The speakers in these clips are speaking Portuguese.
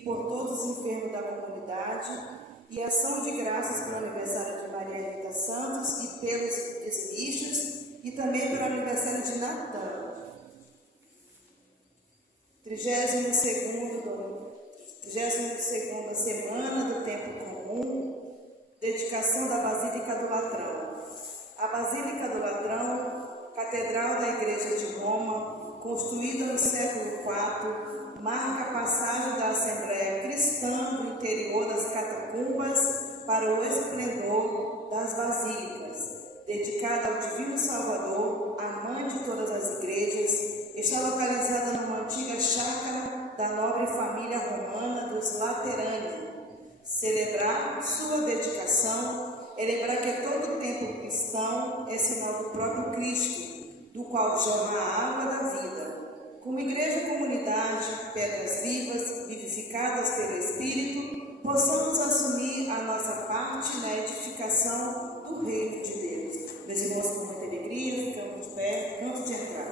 e por todos os enfermos da comunidade, e ação de graças pelo aniversário de Maria Rita Santos e pelos dizimistas, e também pelo aniversário de Natan. 32ª semana do tempo comum, dedicação da Basílica do Latrão. A Basílica do Latrão, catedral da Igreja de Roma, construída no século IV, marca a passagem da Assembleia Cristã do interior das catacumbas para o esplendor das basílicas. Dedicada ao Divino Salvador, a mãe de todas as igrejas, está localizada numa antiga chácara da nobre família romana dos Laterani. Celebrar sua dedicação é lembrar que todo o templo cristão é sinal do próprio Cristo, do qual jorra a água da vida. Como igreja e comunidade, pedras vivas, vivificadas pelo Espírito, possamos assumir a nossa parte na edificação do reino de Deus. Meus irmãos, com muita alegria, ficamos de pé, antes de entrar.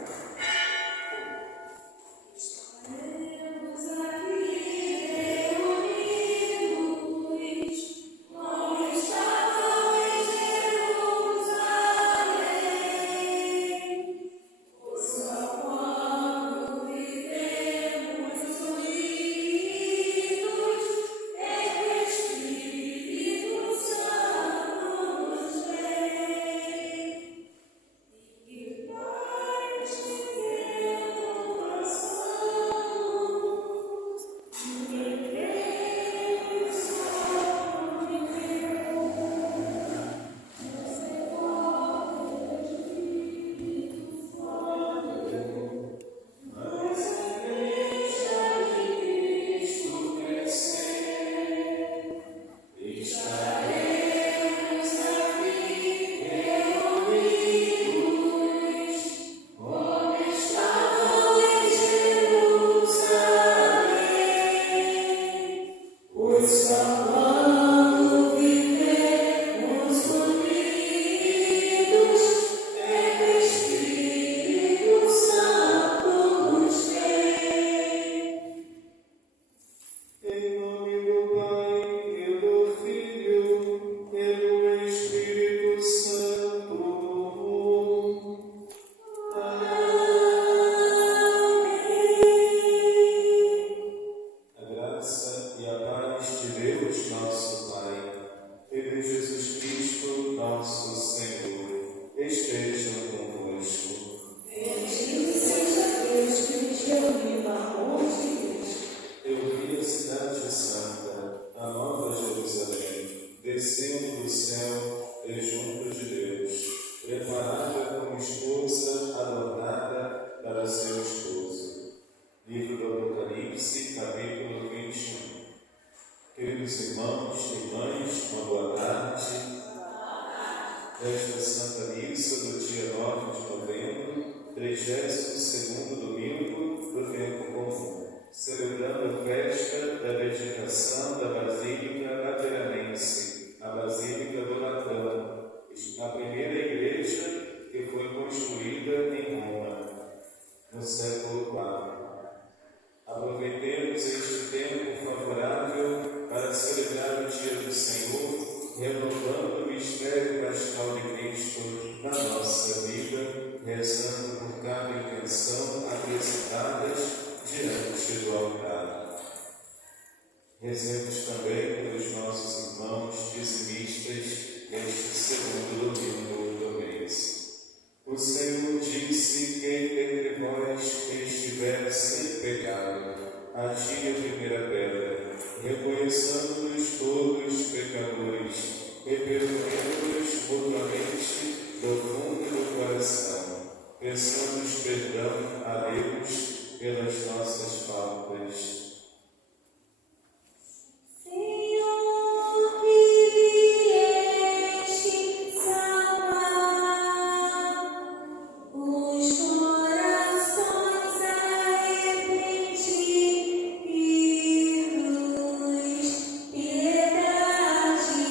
Descendo do céu, e junto de Deus, preparada como esposa adornada para seu esposo. Livro do Apocalipse, capítulo 21. Queridos irmãos e irmãs, uma boa tarde. Esta Santa Missa do dia 9 de novembro, 32º domingo do tempo comum, celebrando a festa da dedicação da Basílica Lateranense, a Basílica do Latrão, a primeira igreja que foi construída em Roma, no século IV. Aproveitemos este tempo favorável para celebrar o dia do Senhor, renovando o mistério pascal de Cristo na nossa vida, rezando por cada intenção acrescentadas diante do altar. Rezemos também pelos nossos irmãos dizimistas neste segundo domingo do mês. O Senhor disse: quem dentre vós estiver sem pecado, atire a primeira pedra, reconhecendo-nos todos pecadores e perdoando-nos mutuamente do fundo do coração, peçamos perdão a Deus pelas nossas faltas. Piedade,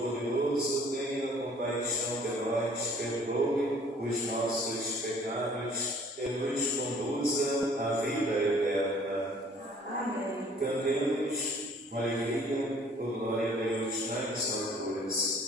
Todo-Poderoso, tenha compaixão de nós, perdoe os nossos pecados e nos conduza à vida eterna. Amém. Cantemos com alegria, por glória a Deus nas alturas.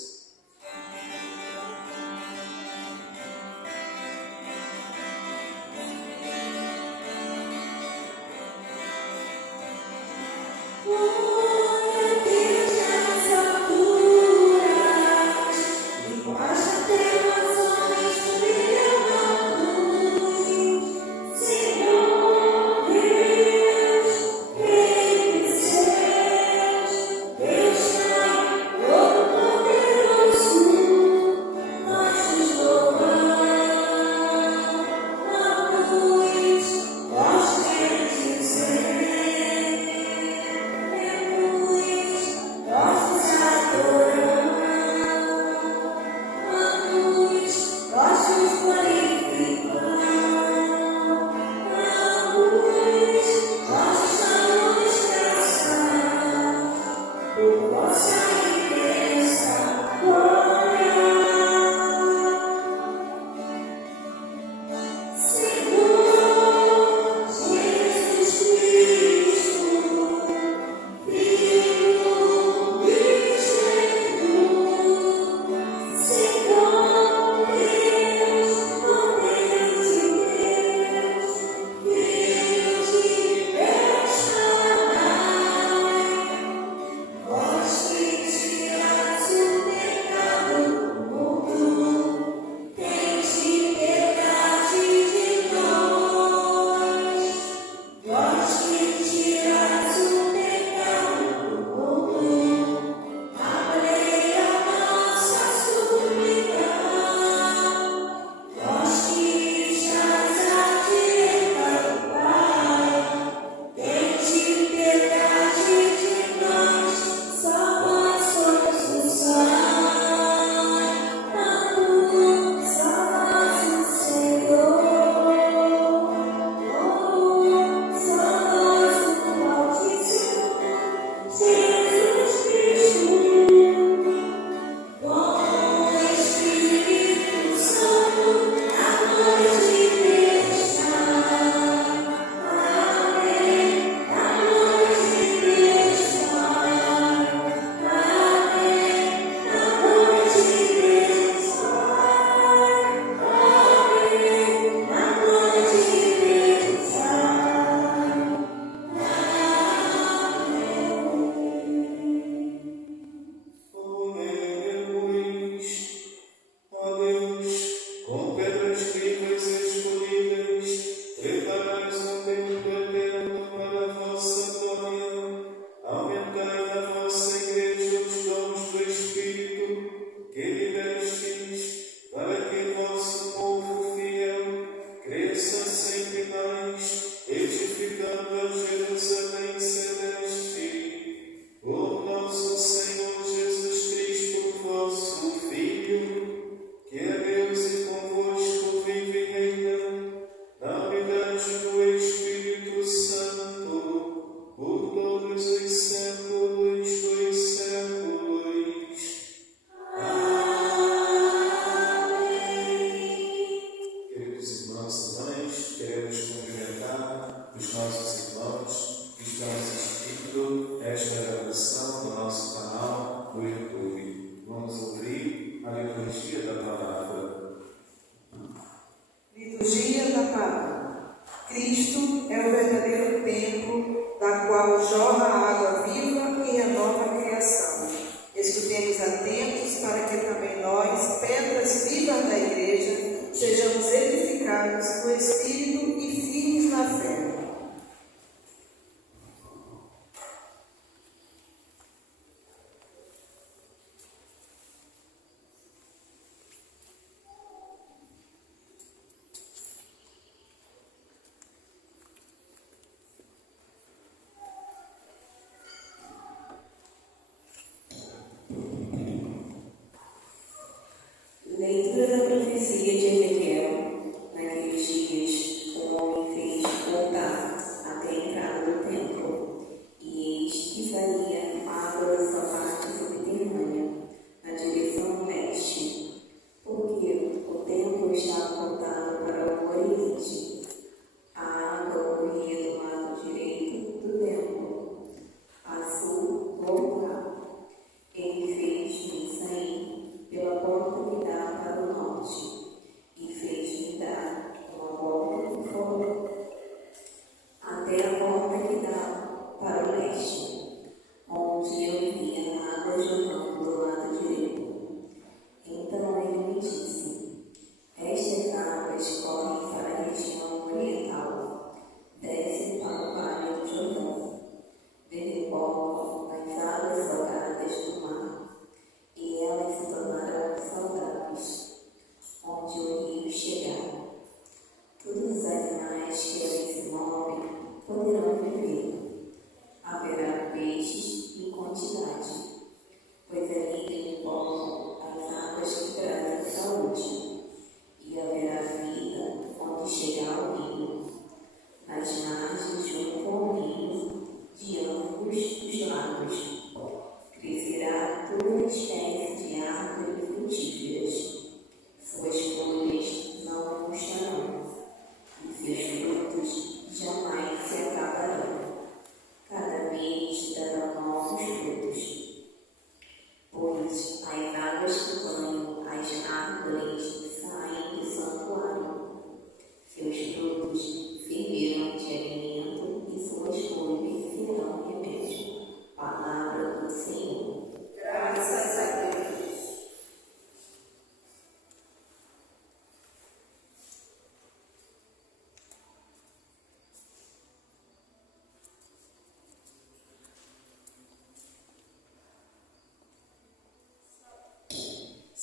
Leitura da profecia de Ezequiel. Naqueles dias,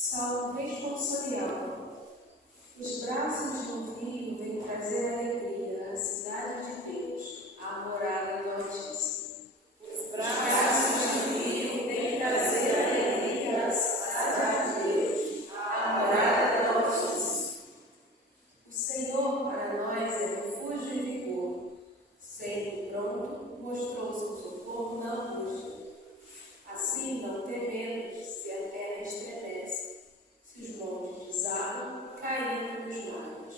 Salmo responsorial. Os braços do rio vêm trazer alegria à cidade de Deus, à morada do Altíssimo. Os braços do rio vêm trazer alegria à cidade de Deus, à morada do Altíssimo. O Senhor para nós é refúgio e vigor, sempre pronto, mostrou seu socorro na angústia. Assim não tememos se a terra estremece, se os montes desabam, caindo nos mares.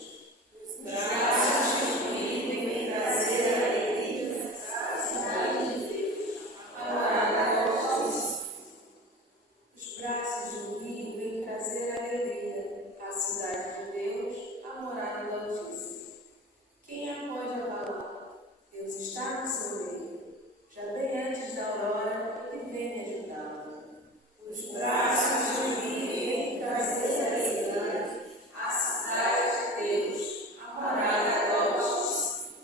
Os braços do rio vêm trazer alegria à cidade de Deus, à morada do Altíssimo. Os braços do rio vêm trazer alegria à cidade de Deus, à morada do Altíssimo. Quem a pode abalar? Deus está no seu meio. Já bem antes da aurora, Ele vem ajudá-lo. Os braços do rio vêm trazer alegria à cidade de Deus, à morada do Altíssimo.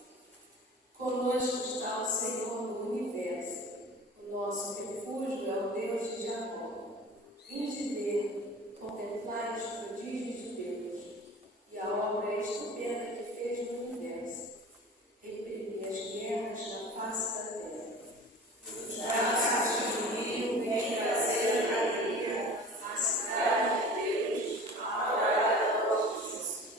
Conosco está o Senhor do universo. O nosso refúgio é o Deus de Jacó. Vinde ver, contemplar os prodígios de Deus e a obra estupenda que fez no universo. Reprimir as guerras na face da terra. Os braços do rio vêm trazer alegria à cidade de Deus, à morada do Altíssimo.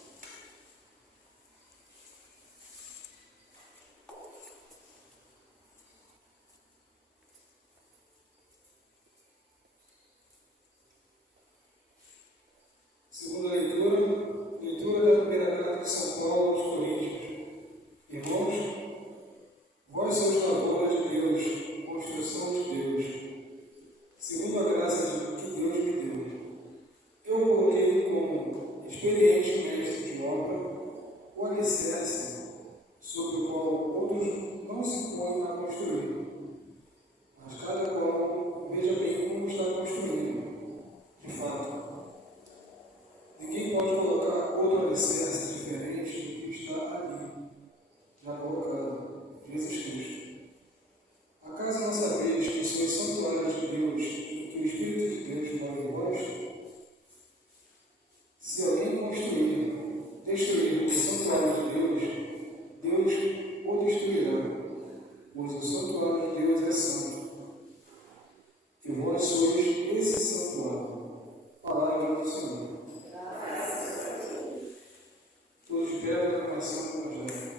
Segunda leitura da primeira carta de São Paulo aos Coríntios. Irmãos, vós sois lavoura de Deus, construção de Deus, segundo a graça que Deus me deu. Eu coloquei como experiente mestre de obra o alicerce sobre o qual outros não se põem a construir, mas cada qual veja bem como está construído. De fato, ninguém pode colocar outro alicerce diferente do que está ali, já colocado, Jesus Cristo. Acaso não sabeis que sois santuários de Deus e que o Espírito de Deus mora em vós? Se alguém destruir o santuário de Deus, Deus o destruirá, pois o santuário de Deus é santo. E vós sois esse santuário. Palavra do Senhor. Todos de pé para a oração do Evangelho.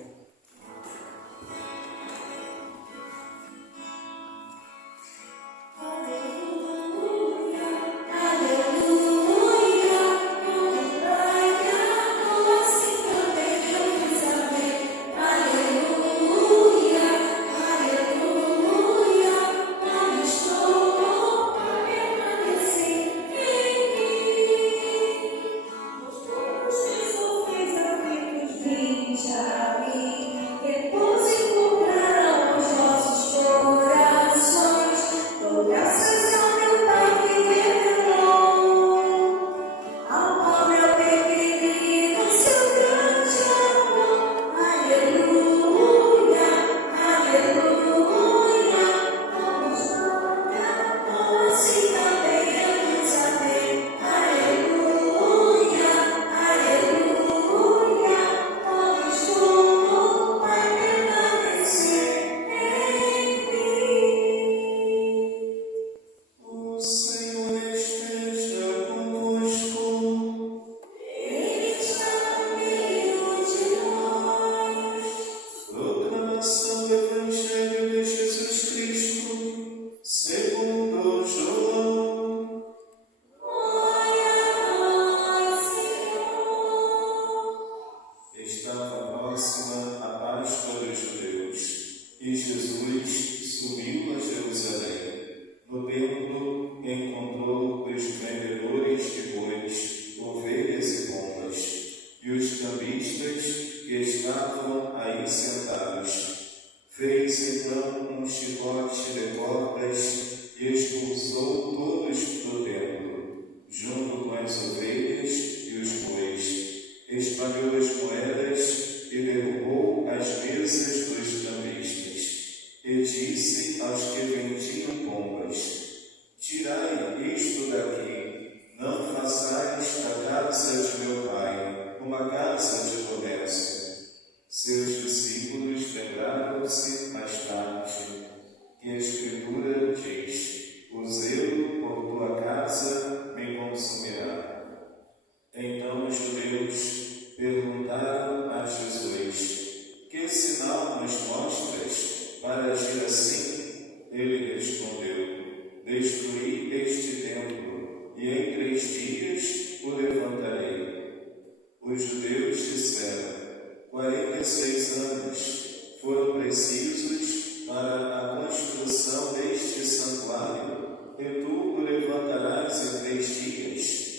Tirai isto daqui, não façais 6 anos foram precisos para a construção deste santuário, e tu o levantarás em 3 dias.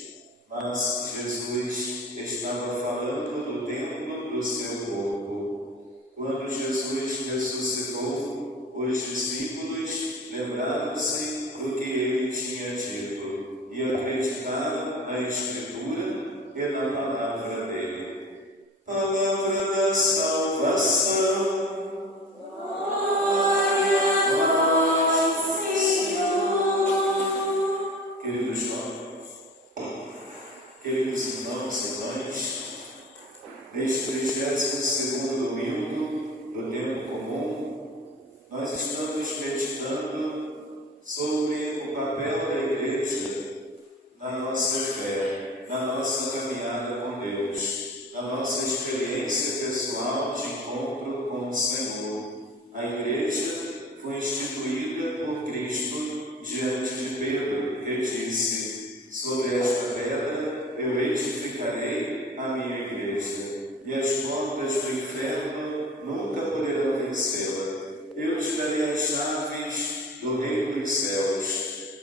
Mas Jesus estava falando do templo do seu corpo. Quando Jesus ressuscitou, os discípulos lembraram-se do que ele tinha dito e acreditaram na Escritura e na palavra dele. Palavra da salvação. Queridos irmãos e irmãs, neste 32º domingo do tempo comum, nós estamos meditando sobre o papel da Igreja na nossa fé, na nossa caminhada com Deus, na nossa experiência pessoal de encontro com o Senhor. A Igreja foi instituída por Cristo diante de Pedro, que disse: sobre esta pedra eu edificarei a minha igreja, e as portas do inferno nunca poderão vencê-la. Eu te darei as chaves do reino dos céus.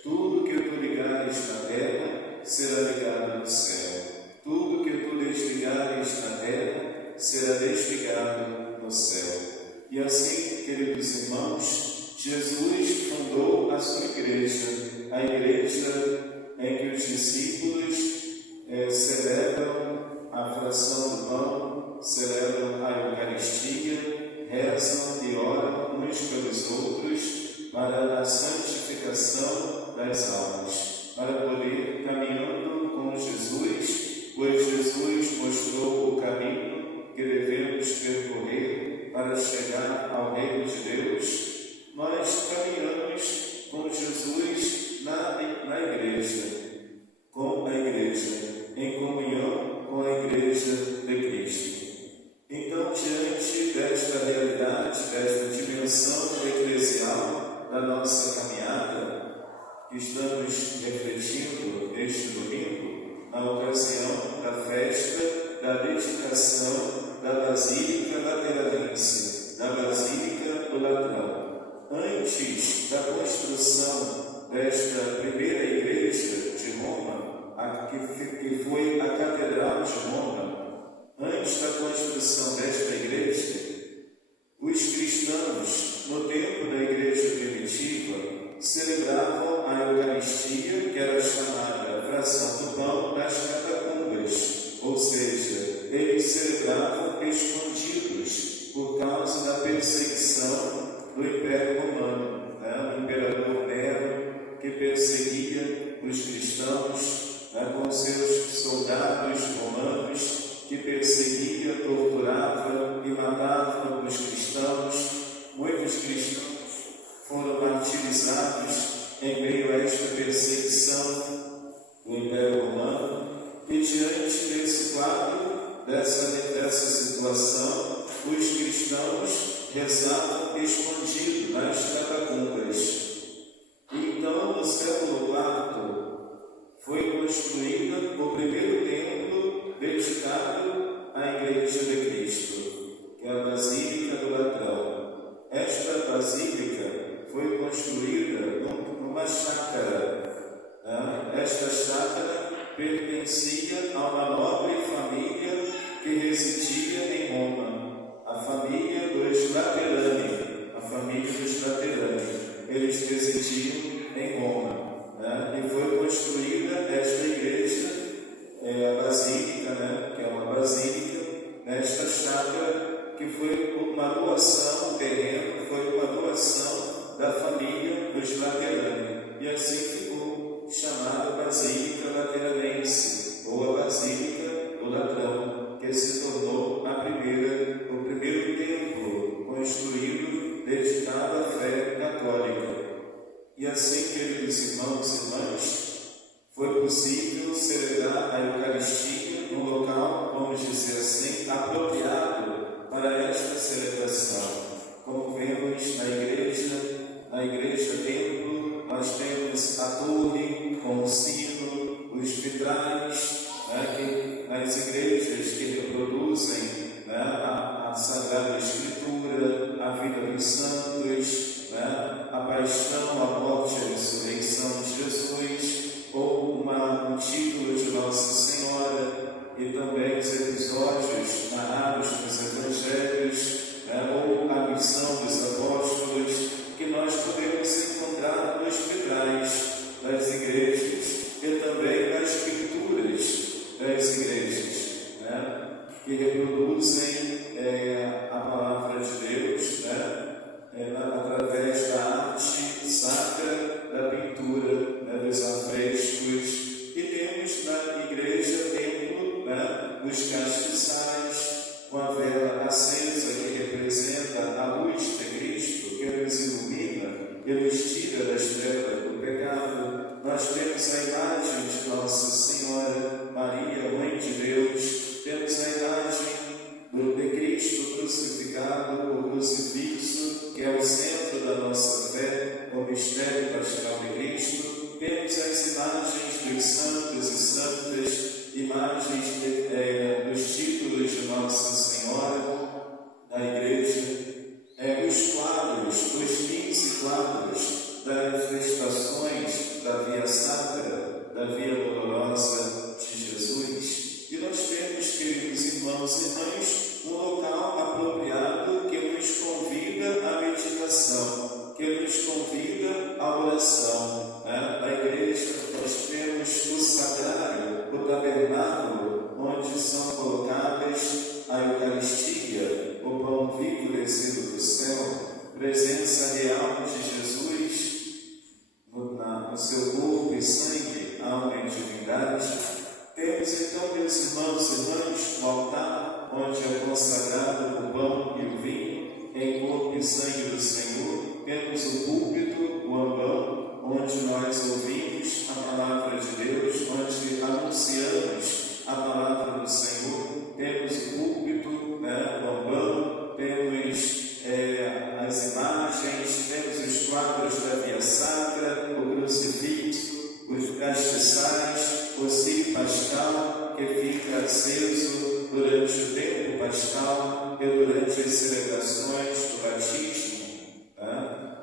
Tudo que tu ligares na terra será ligado no céu. Tudo que tu desligares na terra será desligado no céu. E assim, queridos irmãos, Jesus fundou a sua igreja, a igreja em que os discípulos celebram a fração do pão, celebram a Eucaristia, rezam e oram uns pelos outros para a santificação das almas, para poder caminhando com Jesus, pois Jesus mostrou o caminho que devemos percorrer para chegar ao reino de Deus. Nós caminhamos com Jesus na igreja, com a igreja, em comunhão com a igreja de Cristo. Então, diante desta realidade, desta dimensão eclesial da nossa caminhada, que estamos refletindo neste domingo, na ocasião da festa da dedicação da Basílica Lateranense, da Basílica do Latrão. Antes da construção desta primeira igreja de Roma, que foi a Catedral de Roma, antes da construção desta igreja, os cristãos, no tempo da igreja primitiva, celebravam a Eucaristia, que era chamada fração do pão, nas catacumbas, ou seja, eles celebravam escondidos por causa da perseguição do Império Romano, o imperador Nero, que perseguia os cristãos, com seus soldados romanos, que perseguia, torturava e matava os cristãos. Muitos cristãos foram martirizados em meio a esta perseguição do Império Romano, e diante desse quadro, dessa situação, os cristãos rezavam escondidos nas catacumbas. Então, no século IV, foi construído o primeiro templo dedicado à Igreja de Cristo, que é a Basílica do Latrão. Esta basílica foi construída numa chácara. Esta chácara pertencia a uma nobre família que residia em Roma, a família dos Laterani, Eles residiam em Roma. E foi construída esta igreja, a Basílica, que é uma basílica, nesta chácara, que foi uma doação, o terreno foi uma doação da família dos Laterani, e assim ficou chamada Basílica Lateranense, ou a Basílica do Latrão, que se tornou o primeiro templo construído dedicado à fé católica. E assim, queridos irmãos e irmãs, foi possível celebrar a Eucaristia num local, vamos dizer assim, apropriado para esta celebração. Como vemos na igreja templo, nós temos a torre com o sino, os vitrais, nas igrejas que reproduzem a Sagrada dos santos, né? A paixão, a morte e a ressurreição de Jesus, ou um título de Nossa Senhora, e também os episódios narrados nos Evangelhos, né? Ou a missão dos apóstolos, que nós podemos encontrar nos vitrais das igrejas e também nas pinturas das igrejas, né? Que reproduzem a palavra de Deus, né? Através da arte sacra, da pintura, né? Dos afrescos. E temos na igreja templo, né? Dos castiçais, com a vela acesa que representa a luz de Cristo, que nos ilumina, que nos tira das trevas do pecado. Nós temos a imagem de Nossa Senhora Maria, Mãe de Deus, temos a imagem de Cristo crucificado, o crucifixo, que é o centro da nossa fé, o mistério pascal de Cristo. Temos as imagens dos santos e santas, imagens dos títulos de Nossa Senhora da igreja, os quadros, os 15 quadros das manifestações da via sacra, da via dolorosa de Jesus. E nós temos, queridos irmãos e irmãs, um local apropriado que nos convida à meditação, que nos convida à oração. Na igreja nós temos o sacrário, o tabernáculo, onde são colocadas a Eucaristia, o pão vivo descido do céu, presença real de Jesus no seu corpo e sangue, alma e divindade. Temos então, meus irmãos e irmãs, o altar onde é consagrado o pão e o vinho em corpo e sangue do Senhor. Temos o púlpito, o ambão, onde nós ouvimos a palavra de Deus, onde anunciamos a palavra do Senhor. Temos o púlpito, o ambão, temos as imagens, temos os quadros da via sacra, o crucifixo, os castiçais, o círio pascal, que fica aceso durante o tempo pascal e durante as celebrações do batismo.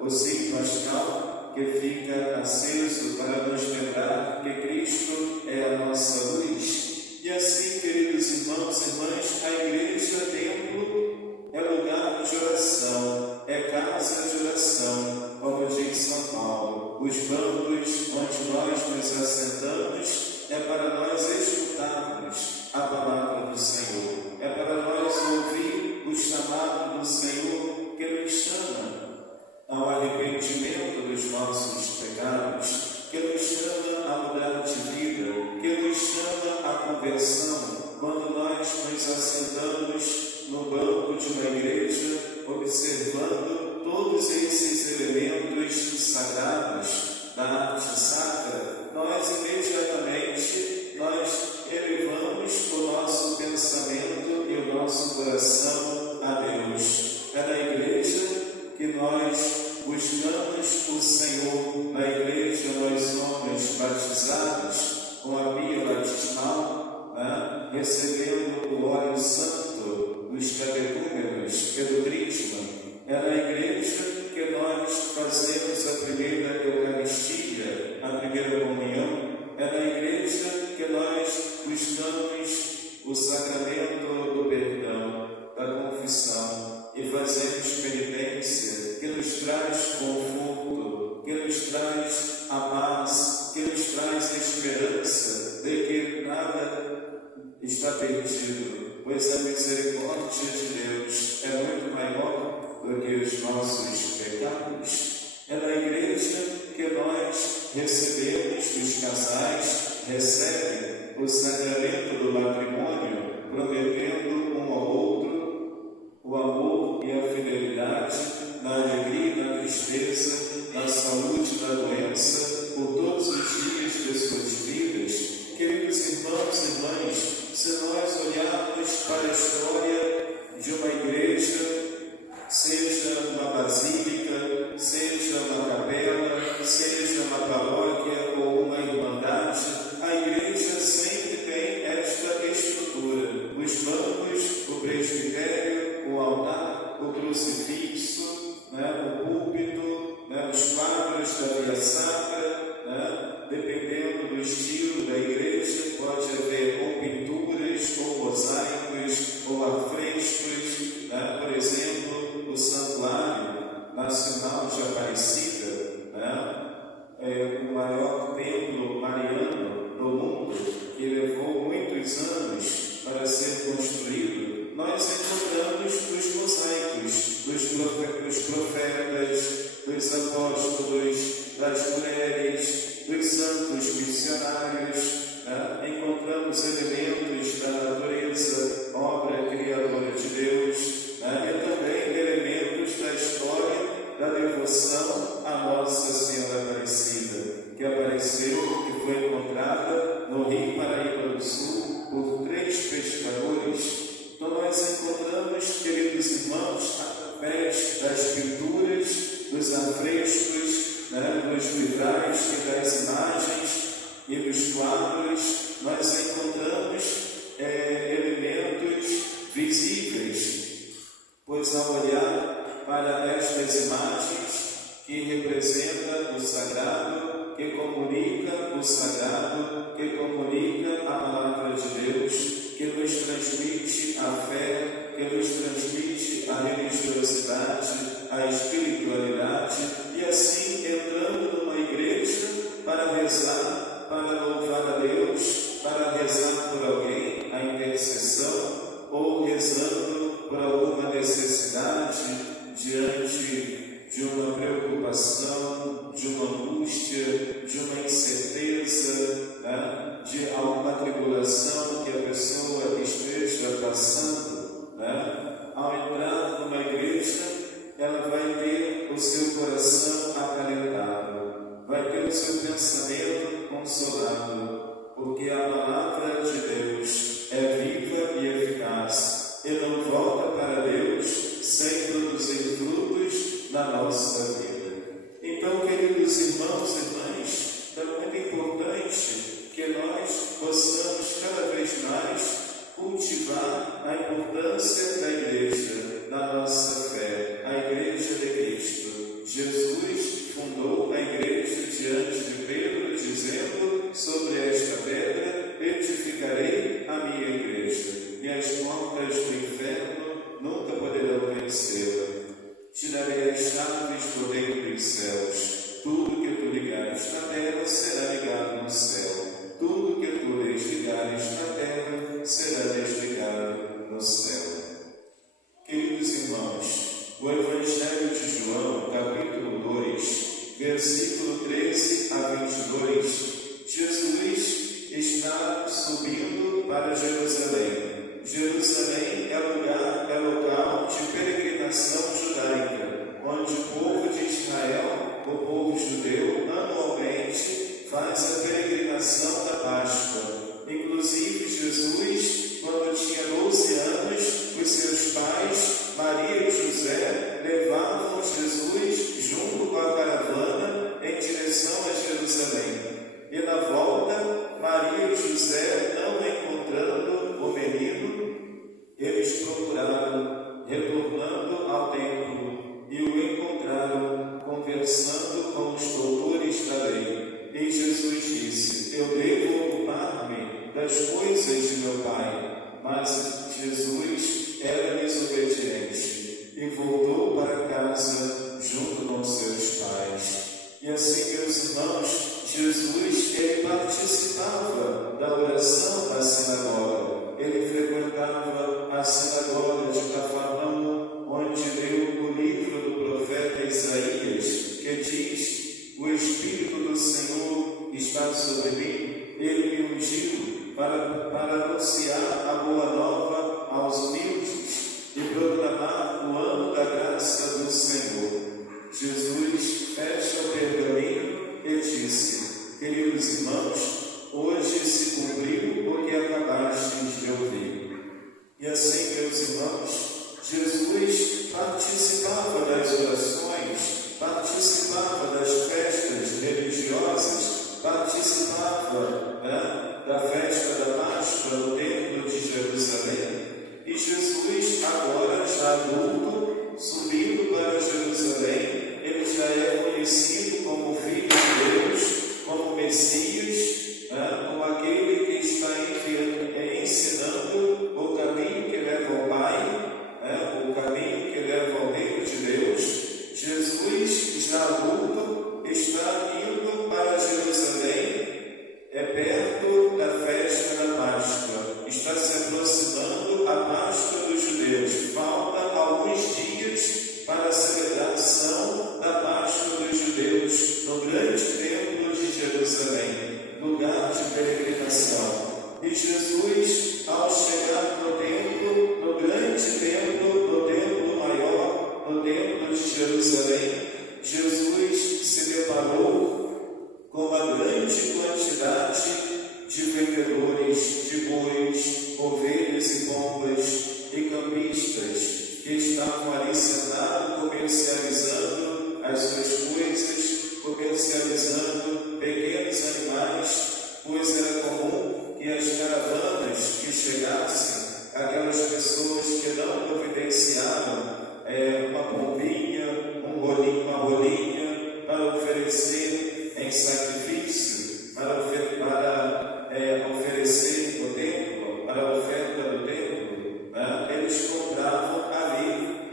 O círio pascal, que fica aceso para nos lembrar que Cristo é a nossa luz. E assim, queridos irmãos e irmãs, a igreja, templo, é lugar de oração, é casa de oração, como diz São Paulo. Os bancos onde nós nos assentamos é para nós escutarmos a palavra do Senhor, é para nós ouvir o chamado do Senhor que nos chama ao arrependimento dos nossos pecados, que nos chama a mudar de vida, que nos chama à conversão. Quando nós nos assentamos no banco de uma igreja, observando todos esses elementos sagrados da arte sacra, nós imediatamente elevamos o nosso pensamento e o nosso coração a Deus. É na igreja que nós buscamos o Senhor. Na igreja nós somos batizados com a via batismal, recebendo o óleo santo dos catecúmenos e do crisma. É na igreja que nós fazemos a primeira Eucaristia, a primeira comunhão. É na igreja que nós buscamos o sacramento do perdão, da confissão, e fazemos penitência, que nos traz conforto, que nos traz a paz, que nos traz a esperança de que nada está perdido, pois a misericórdia de Deus é muito maior do que os nossos pecados. É na igreja que nós recebemos, os casais recebem o sacramento do matrimônio, prometendo um ao outro o amor e a fidelidade, na alegria e na tristeza, na saúde e na doença, por todos os dias de suas vidas. Queridos irmãos e irmãs, se nós olharmos para a história de uma igreja, seja uma basílica, seja uma capela, seja uma paróquia ou uma irmandade, a igreja sempre tem esta estrutura: os bancos, o presbitério, o altar, o crucifixo, os elementos da natureza, obra criadora de Deus, né? E também elementos da história da devoção a Nossa Senhora Aparecida, que apareceu, que foi encontrada no Rio Paraíba do Sul por 3 pescadores. Então nós encontramos, queridos irmãos, através das pinturas, dos afrescos, né, dos vitrais e das imagens e dos quadros, nós encontramos elementos visíveis, pois ao olhar para estas imagens que representa o sagrado, que comunica o sagrado, que comunica a palavra de Deus, que nos transmite a fé, que nos transmite a religiosidade, a espiritualidade, e assim entrando numa igreja para rezar, para louvar a Deus, para rezar por alguém, a intercessão, ou rezando por alguma necessidade diante de uma preocupação, de uma angústia, de uma incerteza, né? De alguma tribulação que a pessoa esteja passando, né? Ao entrar numa igreja, ela vai ter o seu coração acalentado, vai ter o seu pensamento consolado, porque a palavra de Deus é viva e eficaz, e não volta para Deus sem produzir frutos na nossa vida. Então, queridos irmãos e irmãs, é muito importante que nós possamos cada vez mais cultivar a importância da igreja, da nossa fé, a igreja de Cristo. Jesus fundou a igreja diante de Pedro, dizendo: sobre esta pedra edificarei a minha igreja, e as portas do inferno nunca poderão vencê-la. Te darei as chaves do reino dos céus. Tudo que tu ligares na terra será ligado no céu. Tudo que tu desligares na terra será desligado no céu. Queridos irmãos, o Evangelho de João, capítulo 2, versículo 13 a 22, Jesus está subindo para Jerusalém. Jerusalém é local de peregrinação judaica, onde o povo de Israel, o povo judeu, anualmente faz a peregrinação da Páscoa. Inclusive, Jesus, quando tinha 12 anos, os seus pais, Maria e José, levavam Jesus junto com a caravana em direção a Jerusalém. E na volta, Maria e José, não encontrando o menino, eles procuraram, retornando ao templo, e o encontraram conversando com os doutores da lei. E Jesus disse: eu devo ocupar-me das coisas de meu Pai. Mas Jesus era desobediente e voltou para casa junto com seus pais. E assim, meus irmãos, Jesus, ele participava da oração da sinagoga. Ele frequentava a sinagoga de Cafarnaum, onde leu o livro do profeta Isaías, que diz: o Espírito do Senhor está sobre mim, ele me ungiu para anunciar a boa nova aos humildes e proclamar o ano da graça do Senhor. Jesus fecha o pergaminho e disse: queridos irmãos, hoje se cumpriu o que acabastes de ouvir. E assim, meus irmãos, Jesus participava das orações, participava das festas religiosas, participava, da festa da Páscoa no templo de Jerusalém. E Jesus, agora já adulto, subindo para Jerusalém, ele já é conhecido como Filho de Deus, como Messias, como aquele que está ensinando o caminho que leva ao Pai, o caminho que leva ao reino de Deus. Jesus, já adulto, está indo para Jerusalém, perto da festa da Páscoa. Está se aproximando a Páscoa dos judeus. Falta alguns dias problemas que chegassem, aquelas pessoas que não providenciaram uma pombinha, uma rolinha para oferecer em sacrifício, para oferecer no templo, para a oferta do templo, né? Eles compravam ali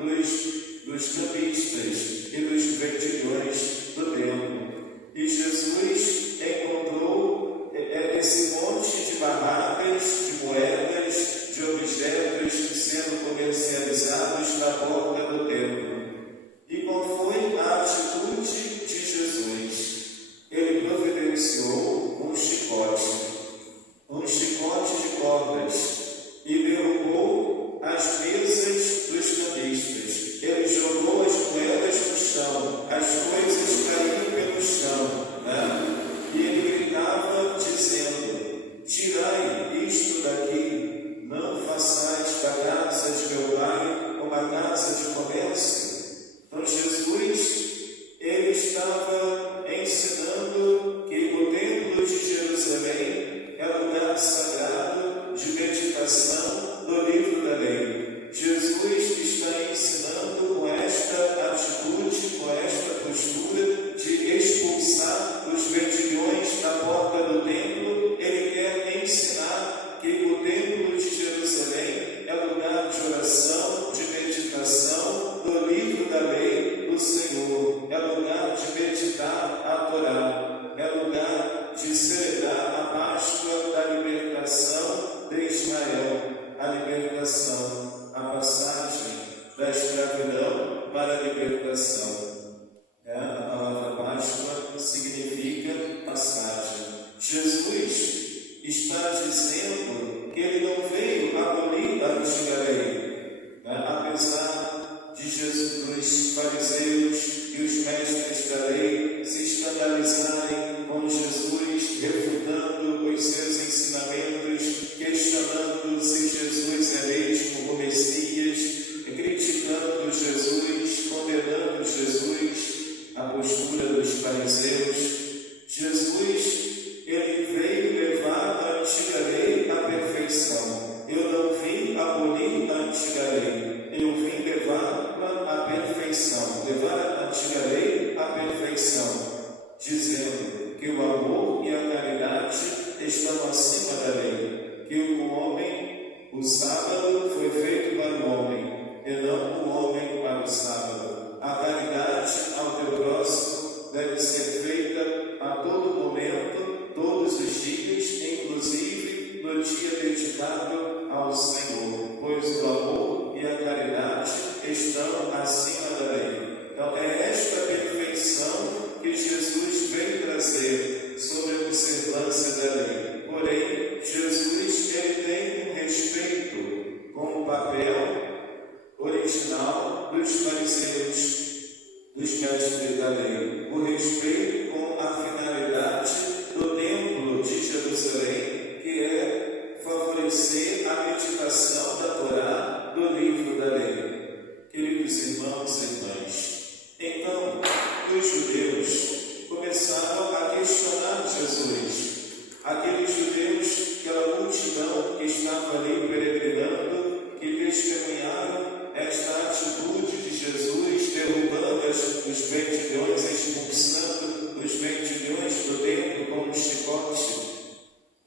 dos cambistas e dos vendilhões do templo. E Jesus encontrou esse monte de barracas, de moedas, de objetos sendo comercializados na porta do templo. E qual foi a atitude de Jesus? Ele providenciou um chicote de cordas, e derrubou as mesas dos cambistas. Ele jogou as moedas no chão, as coisas caíram pelo chão, né? E ele gritava dizendo: tirai isto daqui, não façais da casa de meu pai uma casa de comércio. Então Jesus, ele estava ensinando que o templo de Jerusalém é lugar sagrado de meditação do livro da lei. Jesus está ensinando com esta atitude, com esta postura de expulsar os vendilhões da porta do templo. Ele quer ensinar que o templo de Jerusalém é lugar de oração, de meditação do livro da lei do Senhor, é lugar de meditar a Torá, é lugar de celebrar a Páscoa da libertação de Israel, a libertação, a passagem da escravidão para a libertação. A palavra Páscoa significa passagem. Jesus está dizendo que ele não veio abolir a antiga lei, apesar de Jesus, dos fariseus e os mestres da lei se escandalizarem com Jesus, refutando os seus ensinamentos, questionando se Jesus é mesmo o Messias, criticando Jesus, condenando Jesus, a postura dos fariseus. Jesus, ele veio levar a antiga lei à perfeição. Eu não vim abolir a antiga lei, eu vim levá-la à perfeição, levar a antiga lei à perfeição, dizendo que o amor e a caridade estão acima da lei, que o homem, o sábado foi feito para o homem, e não o homem para o sábado. A caridade ao teu próximo deve ser feita a todo momento, todos os dias, inclusive no dia dedicado ao Senhor, pois o amor e a caridade estão acima da lei. Então é esta perfeição que Jesus veio trazer sobre a observância da lei. Porém, Jesus, ele tem um respeito com o papel original dos fariseus, dos mestres da lei, o respeito com a finalidade do templo de Jerusalém, que é favorecer a meditação da Torá, do livro da lei. Queridos irmãos e irmãs, então os judeus começaram a questionar Jesus, aqueles judeus, aquela multidão que estava ali peregrinando, que testemunharam esta atitude de Jesus, derrubando os vendilhões, expulsando os vendilhões do templo com um chicote.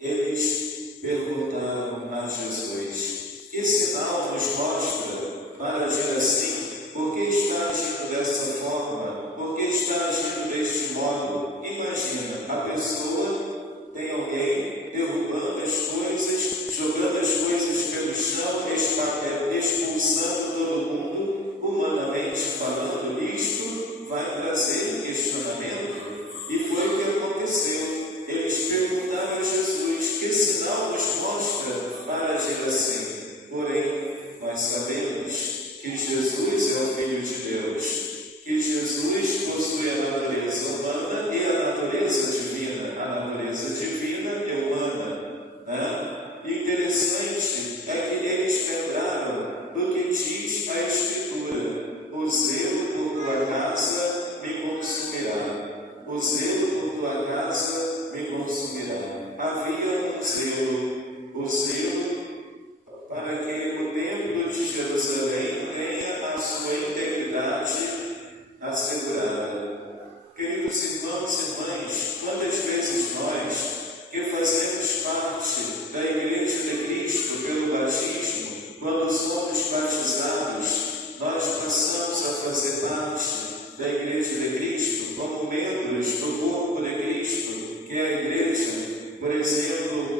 Eles perguntaram a Jesus: que sinal nos mostra para agir assim? Por que está agindo dessa forma? Por que está agindo deste modo? Imagina, a pessoa tem alguém derrubando as coisas, jogando as coisas pelo chão, expulsando todo mundo. Humanamente falando, isto vai trazer questionamento. E foi o que aconteceu. Eles perguntaram a Jesus: que sinal nos mostra para agir assim? Porém, nós sabemos que Jesus é o Filho de Deus, que Jesus possui a natureza humana e a natureza divina. A natureza divina é humana, né? E interessante é que eles lembraram do que diz a Escritura: o zelo por tua casa me consumirá. O zelo por tua casa me consumirá. Havia um zelo, o zelo da Igreja de Cristo pelo batismo, quando somos batizados, nós passamos a fazer parte da Igreja de Cristo como membros do corpo de Cristo, que é a Igreja, por exemplo,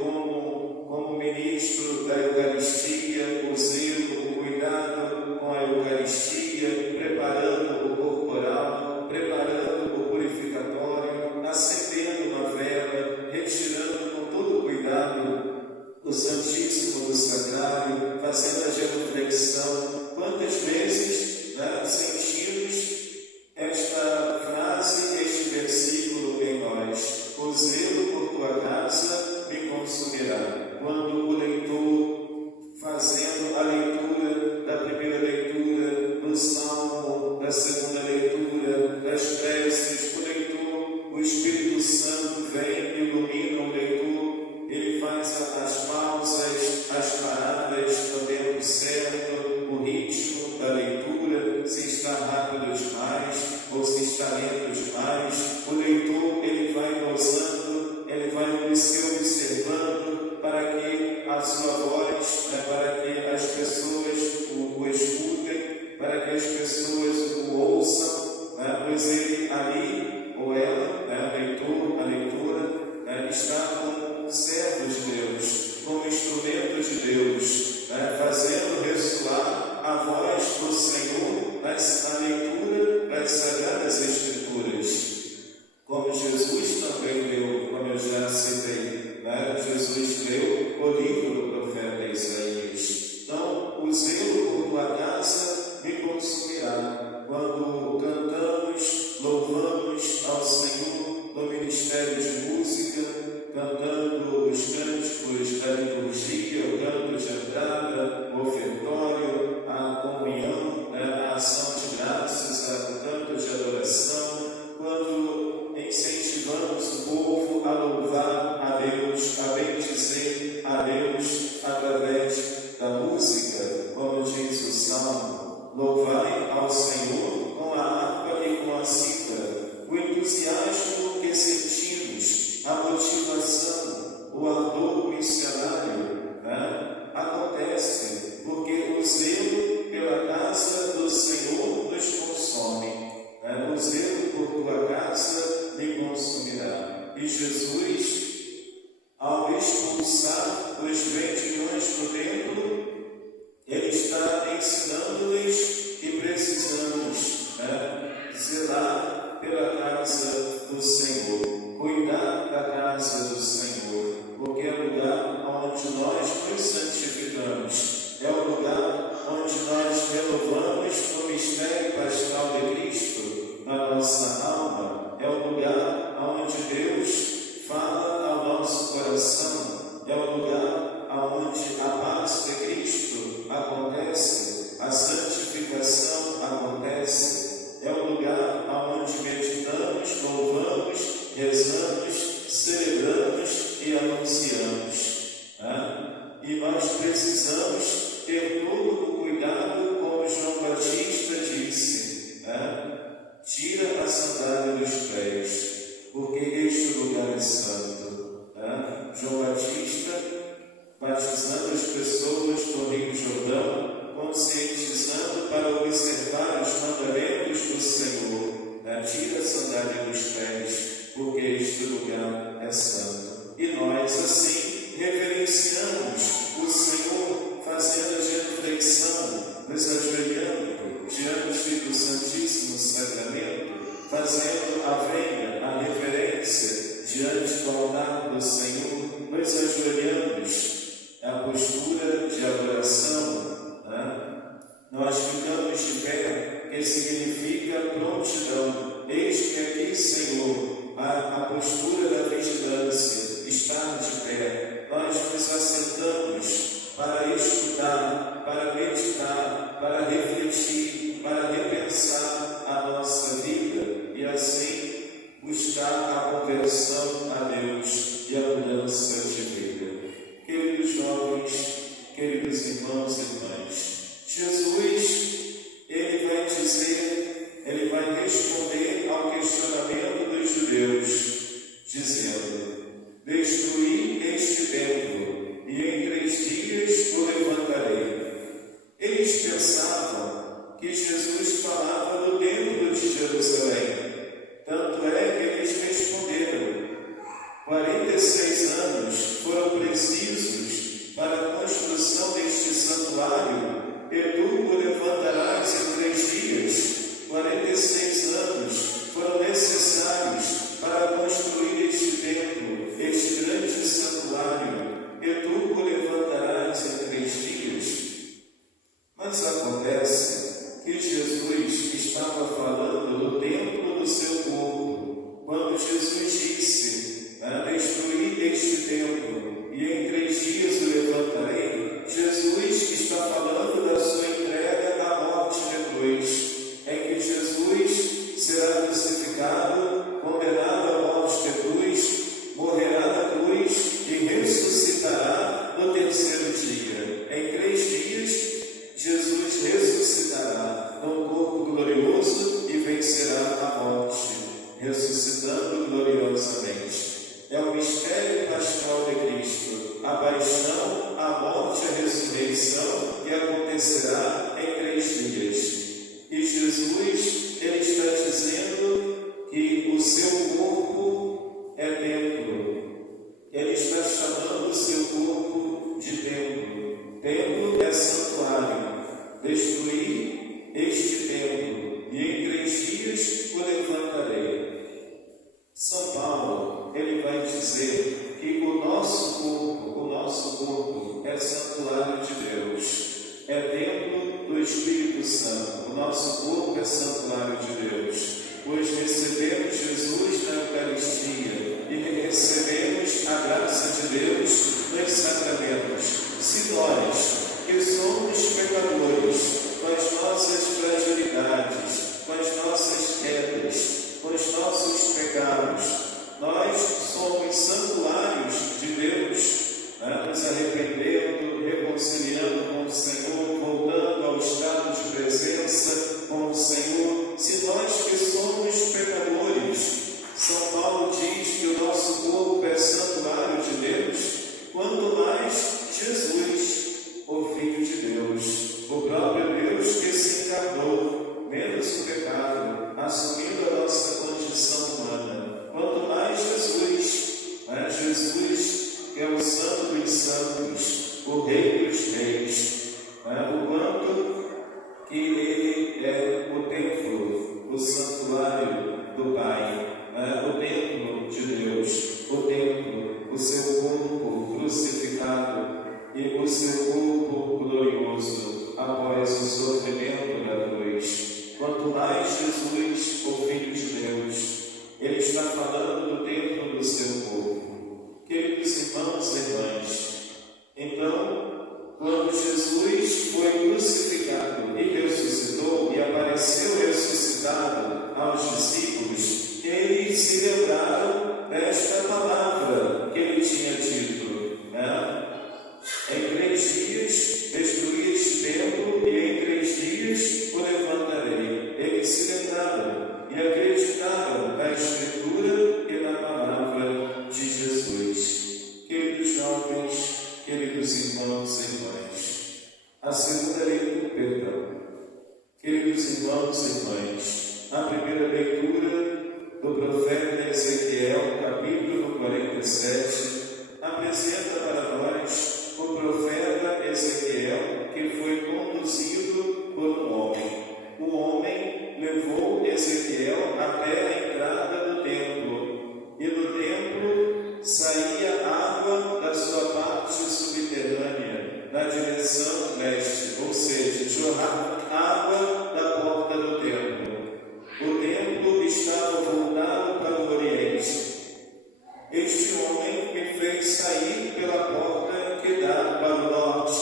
como ministro da Eucaristia, o zelo, o cuidado com a Eucaristia, preparando o corporal, preparando o purificatório, acendendo uma vela, retirando com todo cuidado o Santíssimo do Sacrário, fazendo a genuflexão. Quantas vezes sentimos esta frase, este versículo em nós: o zelo por tua casa me consumirá. Quando o leitor, fazendo a leitura da primeira leitura, do Salmo, da segunda leitura, das preces, o Espírito Santo vem e ilumina o leitor, ele faz as pausas, as paradas no tempo certo, o ritmo da leitura, se está rápido demais ou se está lento demais. O leitor, ele vai gozando, ele vai se observando para que a sua voz, para que as pessoas o escutem, para que as pessoas o ouçam, pois ele ali, ou ela, o leitor, a leitora, está como um servo de Deus, como instrumento de Deus, fazendo ressoar a voz do Senhor na leitura das Sagradas Escrituras. Como Jesus também leu, como eu já citei, Jesus leu o livro do profeta Isaías. Então, o zelo por tua casa me consumirá. Quando cantamos, louvamos ao Senhor no ministério de música, cantando os cânticos da liturgia, o canto de entrada, o ofertório, a comunhão, a ação de graças, o canto de adoração, quando incentivamos o povo a louvar a Deus, a bendizer a Deus através da música, como diz o Salmo: louvai ao Senhor com a harpa e com a cítara. O entusiasmo que sentimos, a motivação, o ardor missionário, acontece porque o zelo pela casa do Senhor nos consome. O zelo por tua casa me consumirá. E Jesus, ao expulsar os vendilhões do templo, ele está ensinando-lhes que precisamos zelar pela casa do Senhor, cuidar da casa do Senhor, porque é o lugar onde nós nos santificamos, é o lugar onde nós renovamos o mistério pascal de Cristo na nossa alma, é o lugar onde Deus fala ao nosso coração, é o lugar onde a paz de Cristo acontece, a santificação acontece, é o lugar onde meditamos, louvamos, rezamos, celebramos e anunciamos. E nós precisamos ter todo o cuidado, como João Batista disse: tira a sandália dos pés, porque este lugar é santo. João Batista, batizando as pessoas no Rio Jordão, conscientizando para observar os mandamentos do Senhor. Tira a sandália dos pés, porque este lugar é santo. E nós, assim, reverenciamos o Senhor, fazendo a genuflexão, nos ajoelhando diante do Santíssimo Sacramento, fazendo a venha, a reverência diante do altar do Senhor, nos ajoelhamos, a postura de adoração. Nós ficamos de pé, que significa prontidão. Eis-me aqui, Senhor, a postura da vigilância, estar de pé. Nós nos assentamos para escutar, para meditar, para refletir, para repensar a nossa vida e assim buscar a conversão a Deus e a mudança de vida. Queridos jovens, queridos irmãos e irmãs, Jesus, ele vai dizer, ele vai responder ao questionamento dos judeus, dizendo: destruí este templo e e tu o levantarás em 3 dias. 46 anos foram necessários para construir este templo, este grande santuário, e tu o levantarás em 3 dias. Mas acontece que Jesus estava falando do templo do seu corpo. Quando Jesus disse, destruir este templo e em 3 dias o levantarei, Jesus está falando da sua entrega à morte depois, em que Jesus será crucificado, condenado à morte de cruz, morrerá na cruz e ressuscitará no 3º dia. Em 3 dias, Jesus ressuscitará num corpo glorioso e vencerá a morte, ressuscitando gloriosamente. É o mistério pascal de Cristo, a paixão, a morte, a ressurreição, que acontecerá em 3 dias. E Jesus, ele está dizendo que o seu corpo é templo. Ele está chamando o seu corpo de templo. Templo é santuário. Destruir este templo e em 3 dias o levantarei. São Paulo, ele vai dizer que o nosso corpo é santuário de Deus. É templo do Espírito Santo. O nosso corpo é santuário de Deus, pois recebemos Jesus na Eucaristia e recebemos a graça de Deus nos sacramentos. Se nós, que somos pecadores, com as nossas fragilidades, com as nossas quedas, com os nossos pecados, nós somos santuários de Deus, nos arrependendo, reconciliando com o Senhor, voltando ao estado de presença com o Senhor. Se nós que somos pecadores, São Paulo diz que o nosso corpo é santuário de Deus, quanto mais Jesus, o Filho de Deus, o próprio Deus que se encarnou, menos o pecado, assumindo a nossa condição humana. Quanto mais Jesus, Jesus que é o Santo dos Santos, o Rei dos Reis, o quanto que Ele é o templo, o santuário do Pai, o templo de Deus, o templo, o seu corpo crucificado e o seu corpo glorioso após o sofrimento da cruz. Quanto mais Jesus, o Filho de Deus, Ele está falando do templo do seu corpo. Queridos irmãos e irmãs, então, quando Jesus foi crucificado e ressuscitou e apareceu ressuscitado aos discípulos, eles se lembraram desta palavra que ele tinha dito, Em 3 dias destruí este templo e em 3 dias o levantarei. Eles se lembraram e acreditaram na Escritura e na palavra de Jesus. Queridos jovens, queridos irmãos e irmãs, a segunda leitura, queridos irmãos e irmãs, a primeira leitura do profeta Ezequiel, capítulo 47, apresenta para nós o profeta Ezequiel, que foi conduzido por um homem. O homem levou Ezequiel até a entrada do templo, e do templo saía água da sua parte subterrânea, na direção leste, ou seja, jorrava água da porta do templo. O templo estava voltado para o oriente. Este homem me fez sair pela porta que dá para o norte,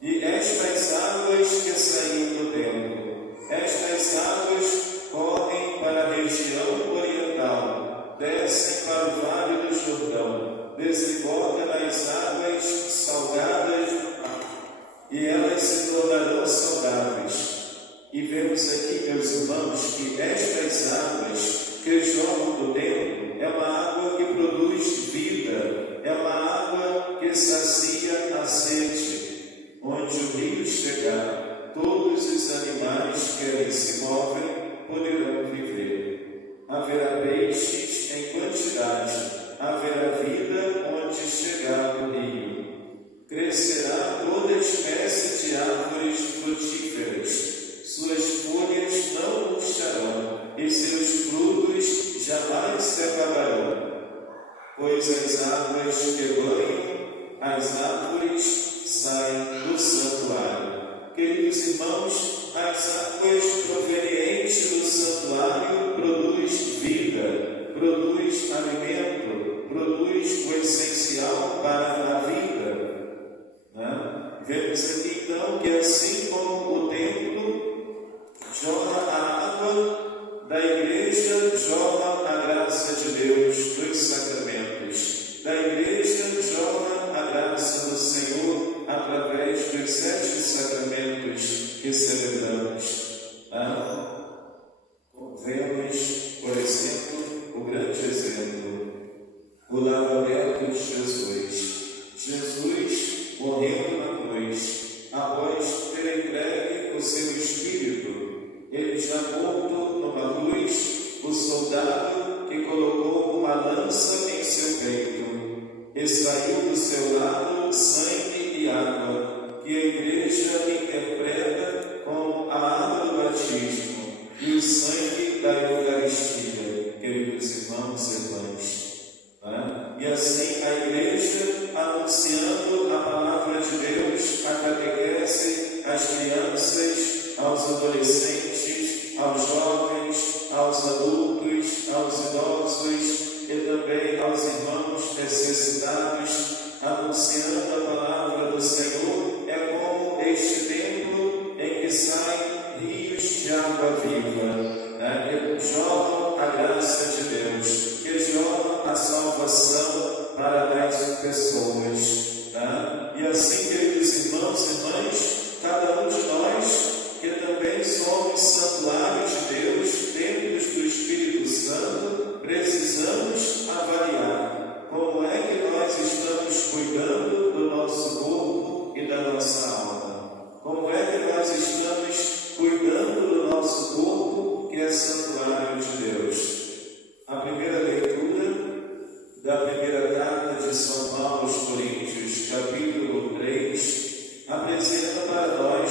e estas águas que saíam do templo, estas águas correm para a região oriental, descem para o vale do Jordão, desembocam nas águas salgadas, e elas se tornarão saudáveis. E vemos aqui, meus irmãos, que estas águas que jorram do templo é uma água que produz vida, é uma água que sacia a sede. Onde o rio chegar, todos os animais que ali se movem poderão viver. Haverá peixes em quantidade, haverá vida onde chegar o rio. Crescerá toda espécie de árvores irmãos, as águas provenientes do santuário produz vida, produz alimento, produz o essencial para a vida. Né? Vemos aqui então que assim como o templo jorra a água da igreja, jorra a graça de Deus dos sacramentos. Da igreja jorra a graça do Senhor através dos 7 sacramentos que celebramos. Vemos, por exemplo, o grande exemplo, o lado aberto de Jesus. Jesus morrendo na cruz, após ter entregue o seu espírito, ele já morto numa cruz, o soldado que colocou uma lança em seu peito, extraiu do seu lado sangue e água, que a igreja interpreta como a água do batismo e o sangue da Eucaristia, queridos irmãos e irmãs. E assim a igreja, anunciando a palavra de Deus, a catequese às crianças, aos adolescentes, aos jovens, aos adultos, aos idosos e também aos irmãos necessitados, anunciando a palavra do Senhor, é como este templo em que saem rios de água viva, que jorram a graça de Deus, que jorram a salvação para as pessoas. E assim, queridos irmãos e irmãs, cada um de nós, que também somos santuários de Deus, templos do Espírito Santo, precisamos avaliar como é que nós estamos cuidando do nosso corpo e da nossa alma. Como é que nós estamos cuidando do nosso corpo, que é santuário de Deus. A primeira leitura da primeira carta de São Paulo aos Coríntios, capítulo 3, apresenta para nós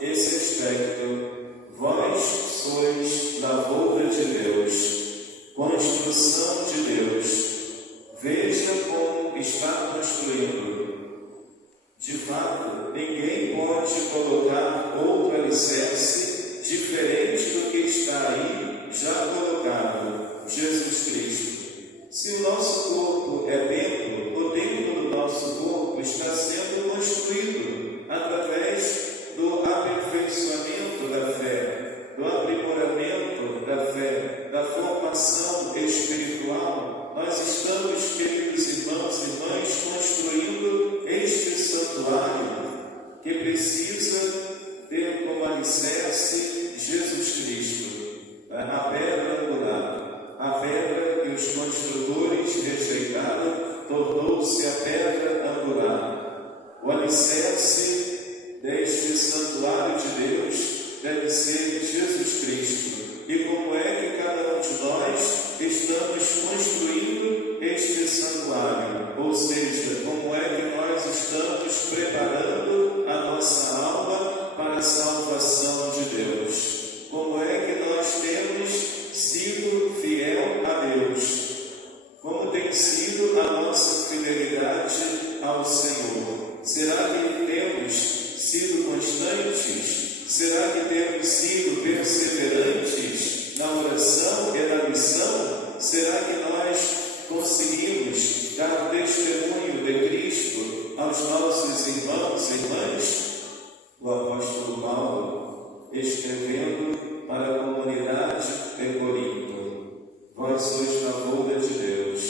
esse aspecto. Vós sois lavoura de Deus, construção de Deus. Veja como está construindo. De fato, ninguém pode colocar outro alicerce diferente do que está aí já colocado, Jesus Cristo. Se o nosso corpo é templo, o templo do nosso corpo está sendo construído através do aperfeiçoamento da fé, do aprimoramento da fé, da formação espiritual. Nós estamos, queridos irmãos e irmãs, construindo este santuário que precisa ter como alicerce Jesus Cristo, a pedra angular, a pedra que os construtores rejeitaram, tornou-se a pedra angular. O alicerce deste santuário de Deus deve ser Jesus Cristo. E como é que cada um de nós estamos construindo este santuário? Ou seja, como é que nós estamos preparando a nossa alma para a salvação de Deus? Como é que nós temos sido fiel a Deus? Como tem sido a nossa fidelidade ao Senhor? Será que temos sido constantes? Será que temos sido perseverantes na oração e na missão? Será que nós conseguimos dar testemunho de Cristo aos nossos irmãos e irmãs? O apóstolo Paulo, escrevendo para a comunidade de Corinto: vós sois lavoura de Deus,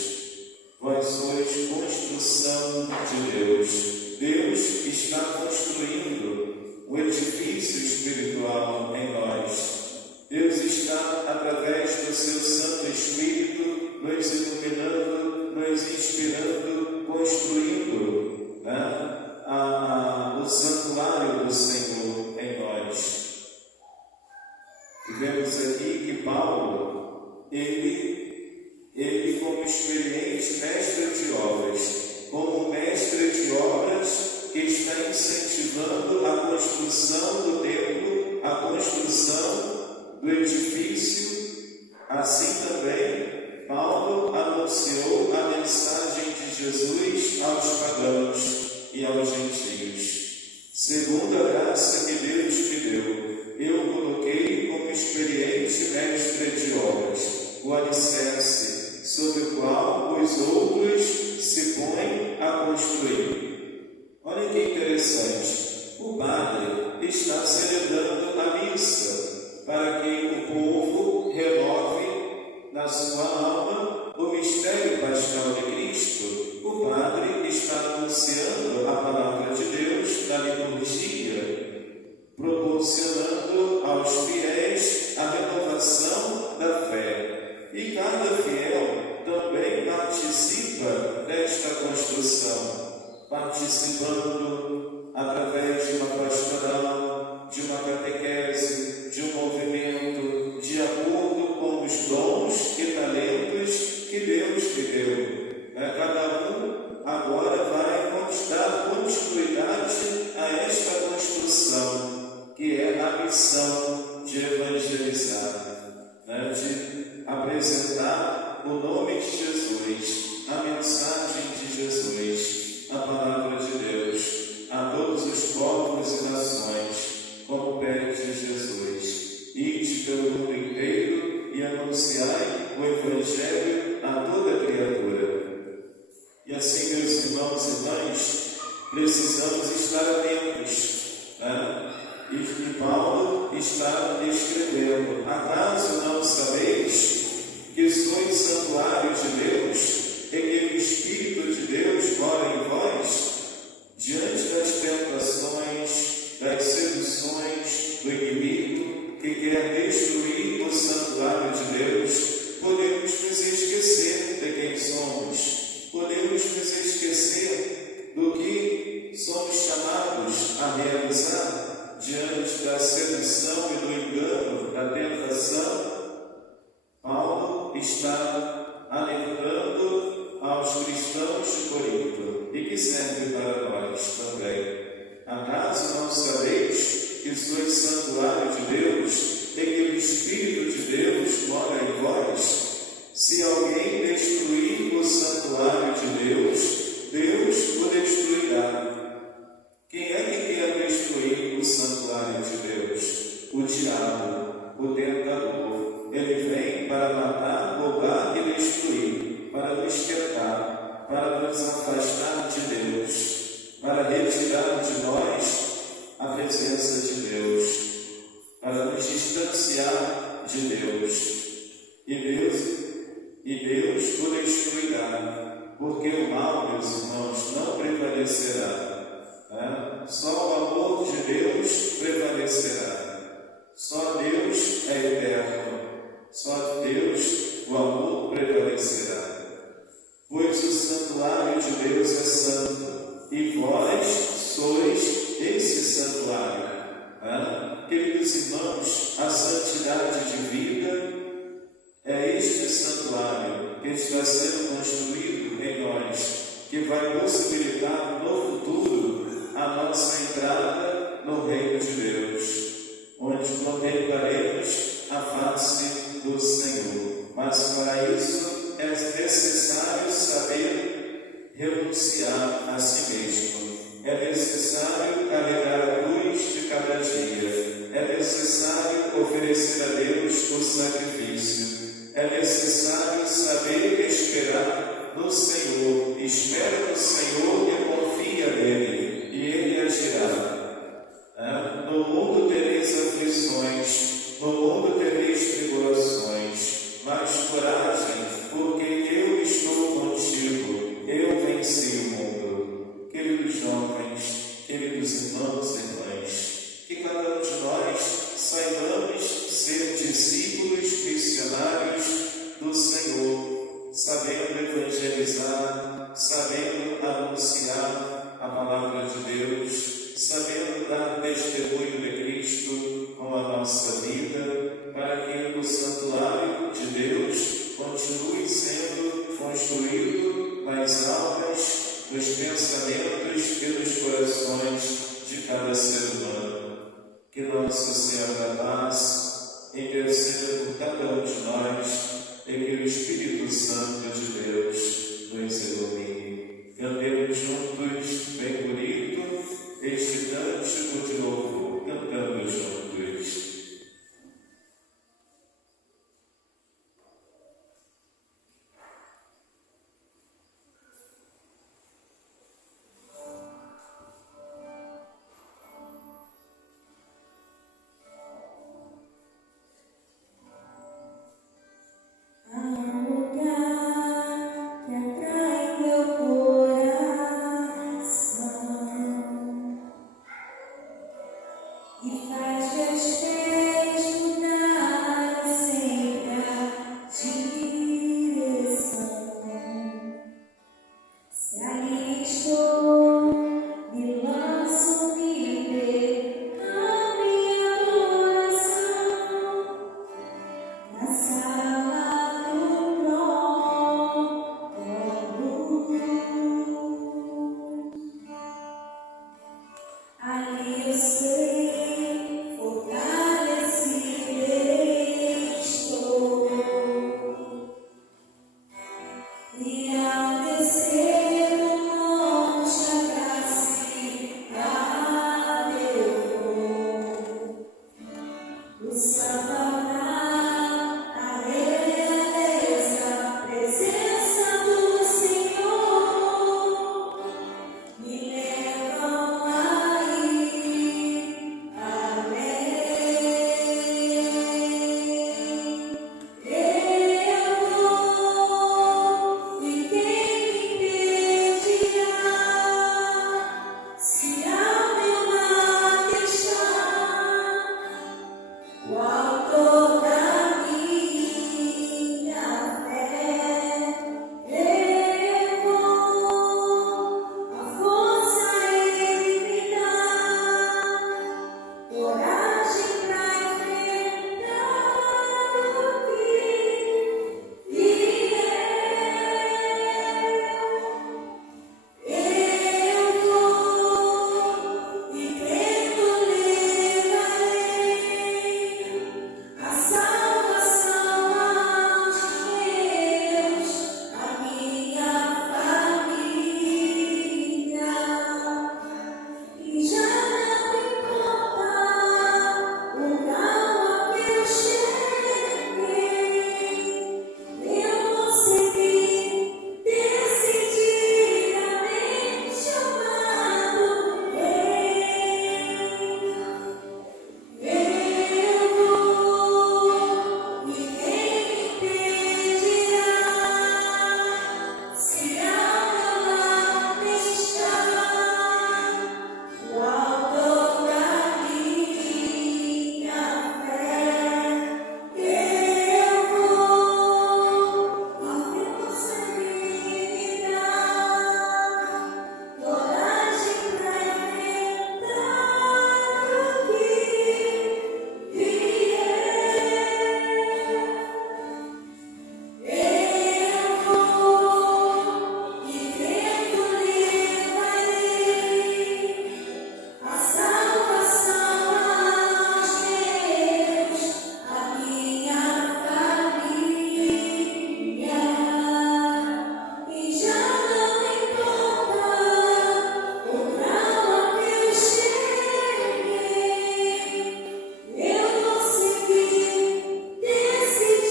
vós sois construção de Deus. Deus está construindo o edifício espiritual em nós. Deus está, através do seu Santo Espírito, nos iluminando, nos inspirando, construindo o santuário do Senhor em nós. E vemos aqui que Paulo, ele como experiente mestre de obras, como mestre de obras que está incentivando a construção do templo, a construção do edifício, assim também Paulo anunciou a mensagem de Jesus aos pagãos e aos gentios. Segundo a graça que Deus me excelente mestre de obras, o alicerce sobre o qual os outros se põem a construir. Olha que interessante, o padre está celebrando a missa para que o povo renove na sua alma o mistério pascal de Cristo. O padre está anunciando a palavra de Deus na liturgia, proporcionando aos fiéis a renovação da fé. E cada fiel também participa desta construção, participando através de uma pastoral, de uma catequese, de um movimento, de acordo com os dons e talentos que Deus lhe deu. Cada um agora vai dar continuidade a esta construção, que é a missão de evangelizar, de apresentar o nome de Jesus, a mensagem de Jesus, a palavra de Deus, a todos os povos e nações, como pede Jesus. Ide pelo mundo inteiro e anunciai o Evangelho a toda criatura. E assim, meus irmãos e irmãs, precisamos estar atentos, E Paulo está escrevendo: acaso não sabeis que sois santuário de Deus e que o Espírito de Deus mora em vós? Diante das tentações, das seduções do inimigo que quer destruir o santuário de Deus, podemos nos esquecer de quem somos. Podemos nos esquecer do que somos chamados a realizar diante da sedução e do engano, da tentação. Paulo está alertando aos cristãos de Corinto e que serve para nós também. Acaso não sabeis que sois santuário de Deus e que o Espírito de Deus mora em vós? Se alguém destruir o santuário de Deus, Deus o destruirá. Quem é que quer destruir o santuário de Deus? O diabo, o tentador. Ele vem para matar, roubar e destruir, para nos tentar, para nos afastar de Deus, para retirar de nós a presença de Deus, para nos distanciar de Deus. E Deus o destruirá, porque o mal, meus irmãos, não prevalecerá. Só o amor de Deus prevalecerá. Só Deus é eterno. Só Deus, o amor prevalecerá. Pois o santuário de Deus é santo, e vós sois esse santuário. Queridos irmãos, a santidade de vida é este santuário que está sendo construído em nós, que vai possibilitar no futuro a nossa entrada no reino de Deus, onde contemplaremos a face do Senhor. Mas para isso é necessário saber renunciar a si mesmo. É necessário carregar a cruz de cada dia. É necessário oferecer a Deus o sacrifício. É necessário saber esperar no Senhor. Espera no Senhor e confia nele, e ele agirá. No mundo tereis aflições, no mundo tereis tribulações, mas coragem, porque eu estou contigo, eu venci o mundo. Queridos jovens, queridos irmãos e irmãs, que cada um de nós saibamos ser discípulos missionários do Senhor, sabendo evangelizar, sabendo anunciar a palavra de Deus, sabendo dar testemunho de Cristo com a nossa vida, para que o santuário de Deus continue sendo construído nas almas, nos pensamentos e nos corações de cada ser humano. Que nosso Senhor da paz interceda por cada um de nós e que o Espírito Santo de Deus nos ilumine. Ali eu sei, fortalecida estou. E ao descer do monte agraciado eu vou. O salvar a beleza, presença do Senhor, me levam aí além. Eu vou, e quem me impedirá? Se ao meu lado está o autor da minha fé, eu vou, a força ele me dá, coragem pra enfrentar o que vier. Eu vou, e crendo levarei a salvação aos meus, a minha família. E já não importa o grau a que eu cheguei, eu vou seguir decididamente amado Rei. Eu vou, e quem me impedirá? Se ao meu lado está o autor da minha fé, eu vou, a força ele me dá, coragem pra enfrentar o que vier. Eu vou, e crendo levarei a salvação aos meus, a minha família. E já não importa o grau a que eu cheguei, eu vou seguir decididamente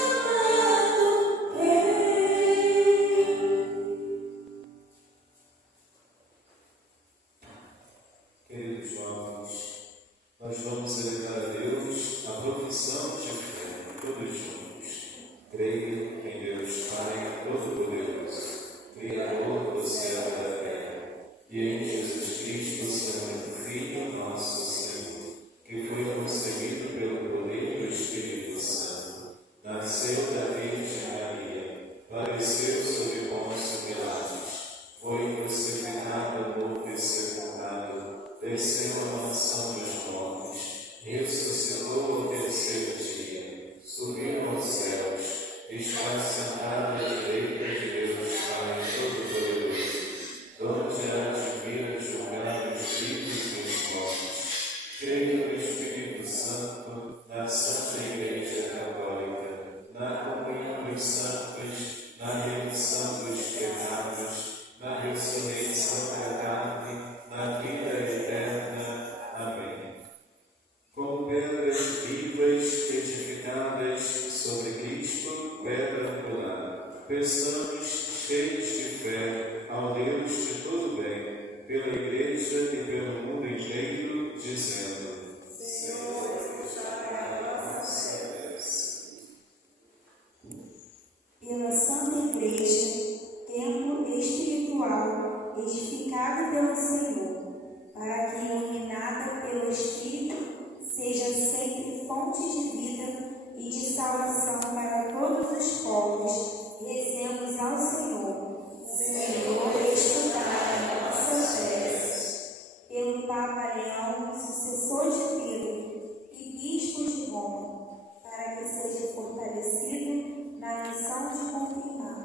amado Rei. Queridos jovens, nós vamos celebrar a Deus a profissão de fé, todos juntos. Creio em Deus Pai Todo-Poderoso, Criador do céu e da terra, e em Jesus Cristo, seu único Filho, nosso Senhor, que foi concebido pelo poder do Espírito Santo, nasceu da Virgem Maria, padeceu sob Pôncio Pilatos, foi crucificado, morto e sepultado, desceu à mansão dos mortos, ressuscitou ao terceiro dia, subiu aos céus, está sentado à direita de Deus Pai Todo-Poderoso, donde há de vir a julgar os vivos e os mortos. Creio no Espírito Santo, na Santa Igreja Católica, na comunhão dos santos, na remissão dos pecados, na ressurreição da carne, na vida eterna. Amém. Como pedras vivas edificadas sobre Cristo, pedra angular, peçamos cheios de fé ao Deus de todo bem, pela Igreja e pelo mundo inteiro, dizendo: Senhor, escutai a nossa prece. Pela Santa Igreja, templo espiritual edificado pelo Senhor, para que, iluminada pelo Espírito, seja sempre fonte de vida e de salvação para todos os povos, rezemos ao Senhor. Senhor, escutai a nossa prece. Pelo Papa Leão, sucessor de Pedro e bispo de Roma, para que seja fortalecido na missão de confirmar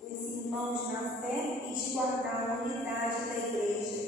os irmãos na fé e de guardar a unidade da Igreja,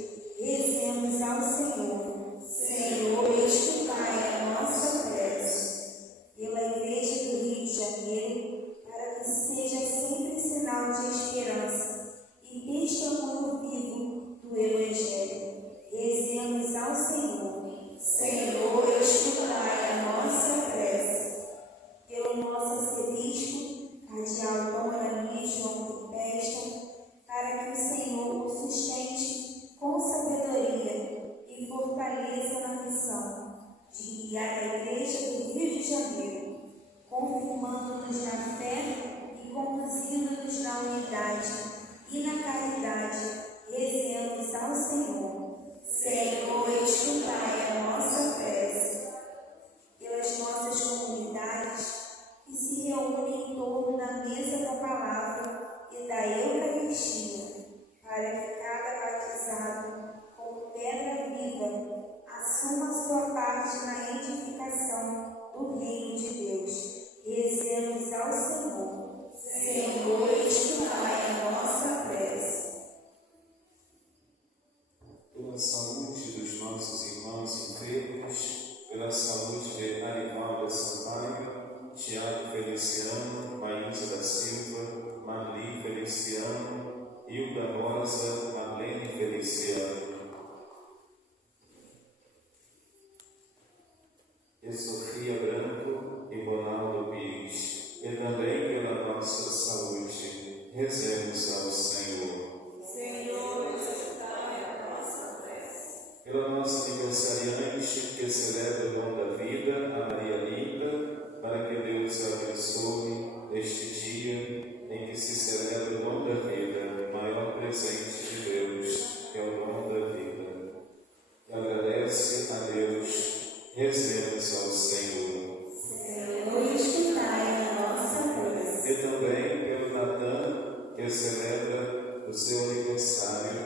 fortaleça na missão de guiar a Igreja do Rio de Janeiro, confirmando-nos na fé e conduzindo-nos na unidade e na caridade. Rezemos ao Senhor. Senhor, escutai a nossa prece. Pelas nossas comunidades que se reúnem em torno da mesa da palavra e da Eucaristia, para que cada batizado, como pedra viva, assuma sua parte na edificação do reino de Deus. Rezemos ao Senhor. Senhor, escutai a nossa prece. Pela saúde dos nossos irmãos enfermos, pela saúde de Arivalda Sampaio, Tiago Feliciano, Maísa da Silva, Marli Feliciano, Hilda Rosa, Marlene Feliciano, e Sofia Branco e Ronaldo Pires, e também pela nossa saúde, rezemos ao Senhor. Pela nossa aniversariante que celebra o dom da vida, a Maria Linda, para que Deus abençoe este dia em que se celebra o dom da vida, maior presente de Deus, que é o dom da vida. E agradece a Deus, rezemos ao Senhor. Senhor, escutai a nossa prece. E também pelo Natan, que celebra o seu aniversário,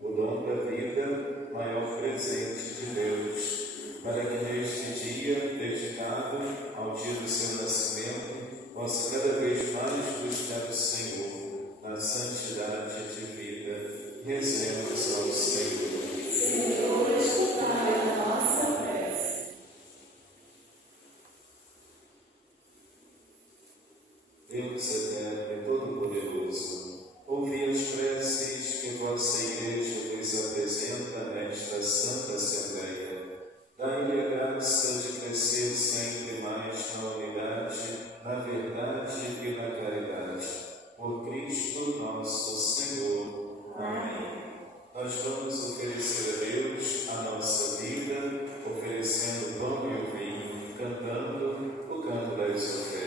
o dom da vida, maior presente de Deus, para que neste dia, dedicado ao dia do seu nascimento, possa cada vez mais buscar o Senhor na santidade de vida. Rezemos ao Senhor. Senhor, escutai a nossa prece. Deus eterno e todo-poderoso, ouvi as preces que vossa Igreja vos apresenta nesta Santa Assembleia. Dai-lhe a graça de crescer sempre mais na unidade, na verdade e na caridade. Por Cristo nosso Senhor. Amém. Nós vamos oferecer a Deus a nossa vida, oferecendo o pão e o vinho, cantando o canto das ofertas.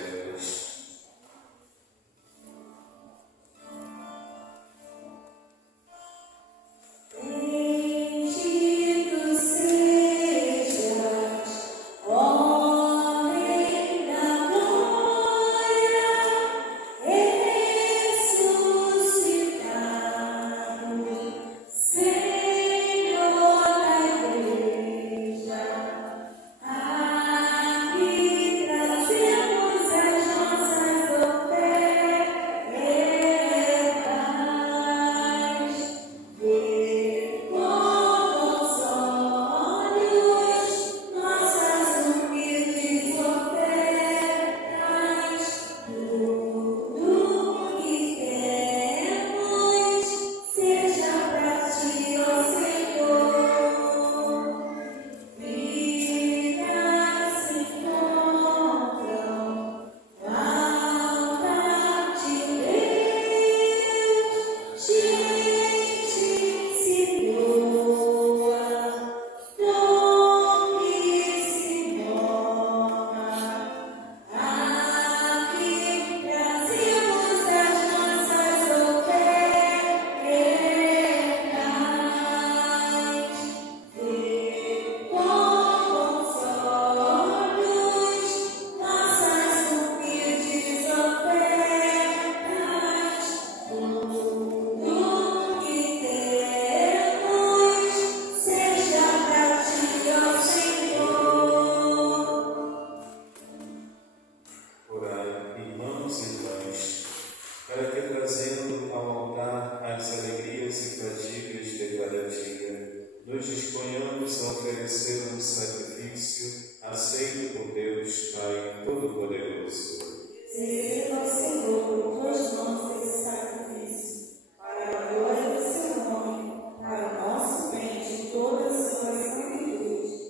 nos disponhamos a oferecer um sacrifício aceito por Deus Pai Todo-Poderoso. Receba, Senhor, por tuas mãos esse sacrifício, para a glória do seu nome, para o nosso bem de toda a sua santa igreja.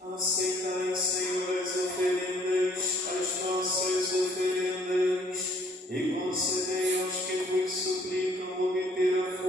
Aceitai, Senhor, as oferendas, as nossas oferendas, e concedei aos que vos suplicam obter a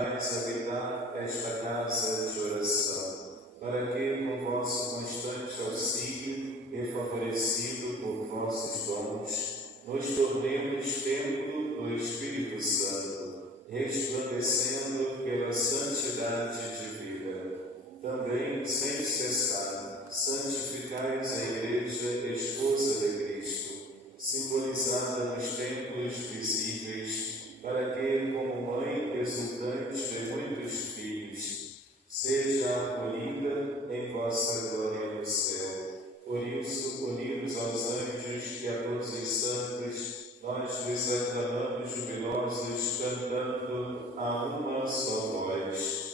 venhais habitar esta casa de oração, para que, com vosso constante auxílio e favorecido por vossos dons, nos tornemos templo do Espírito Santo, resplandecendo pela santidade de vida. Também, sem cessar, santificais a Igreja, esposa de Cristo, simbolizada nos templos visíveis, para que, como mãe exultante de muitos filhos, seja acolhida em vossa glória no céu. Por isso, unidos aos anjos e a todos os santos, nós vos aclamamos jubilosos, cantando a uma só voz.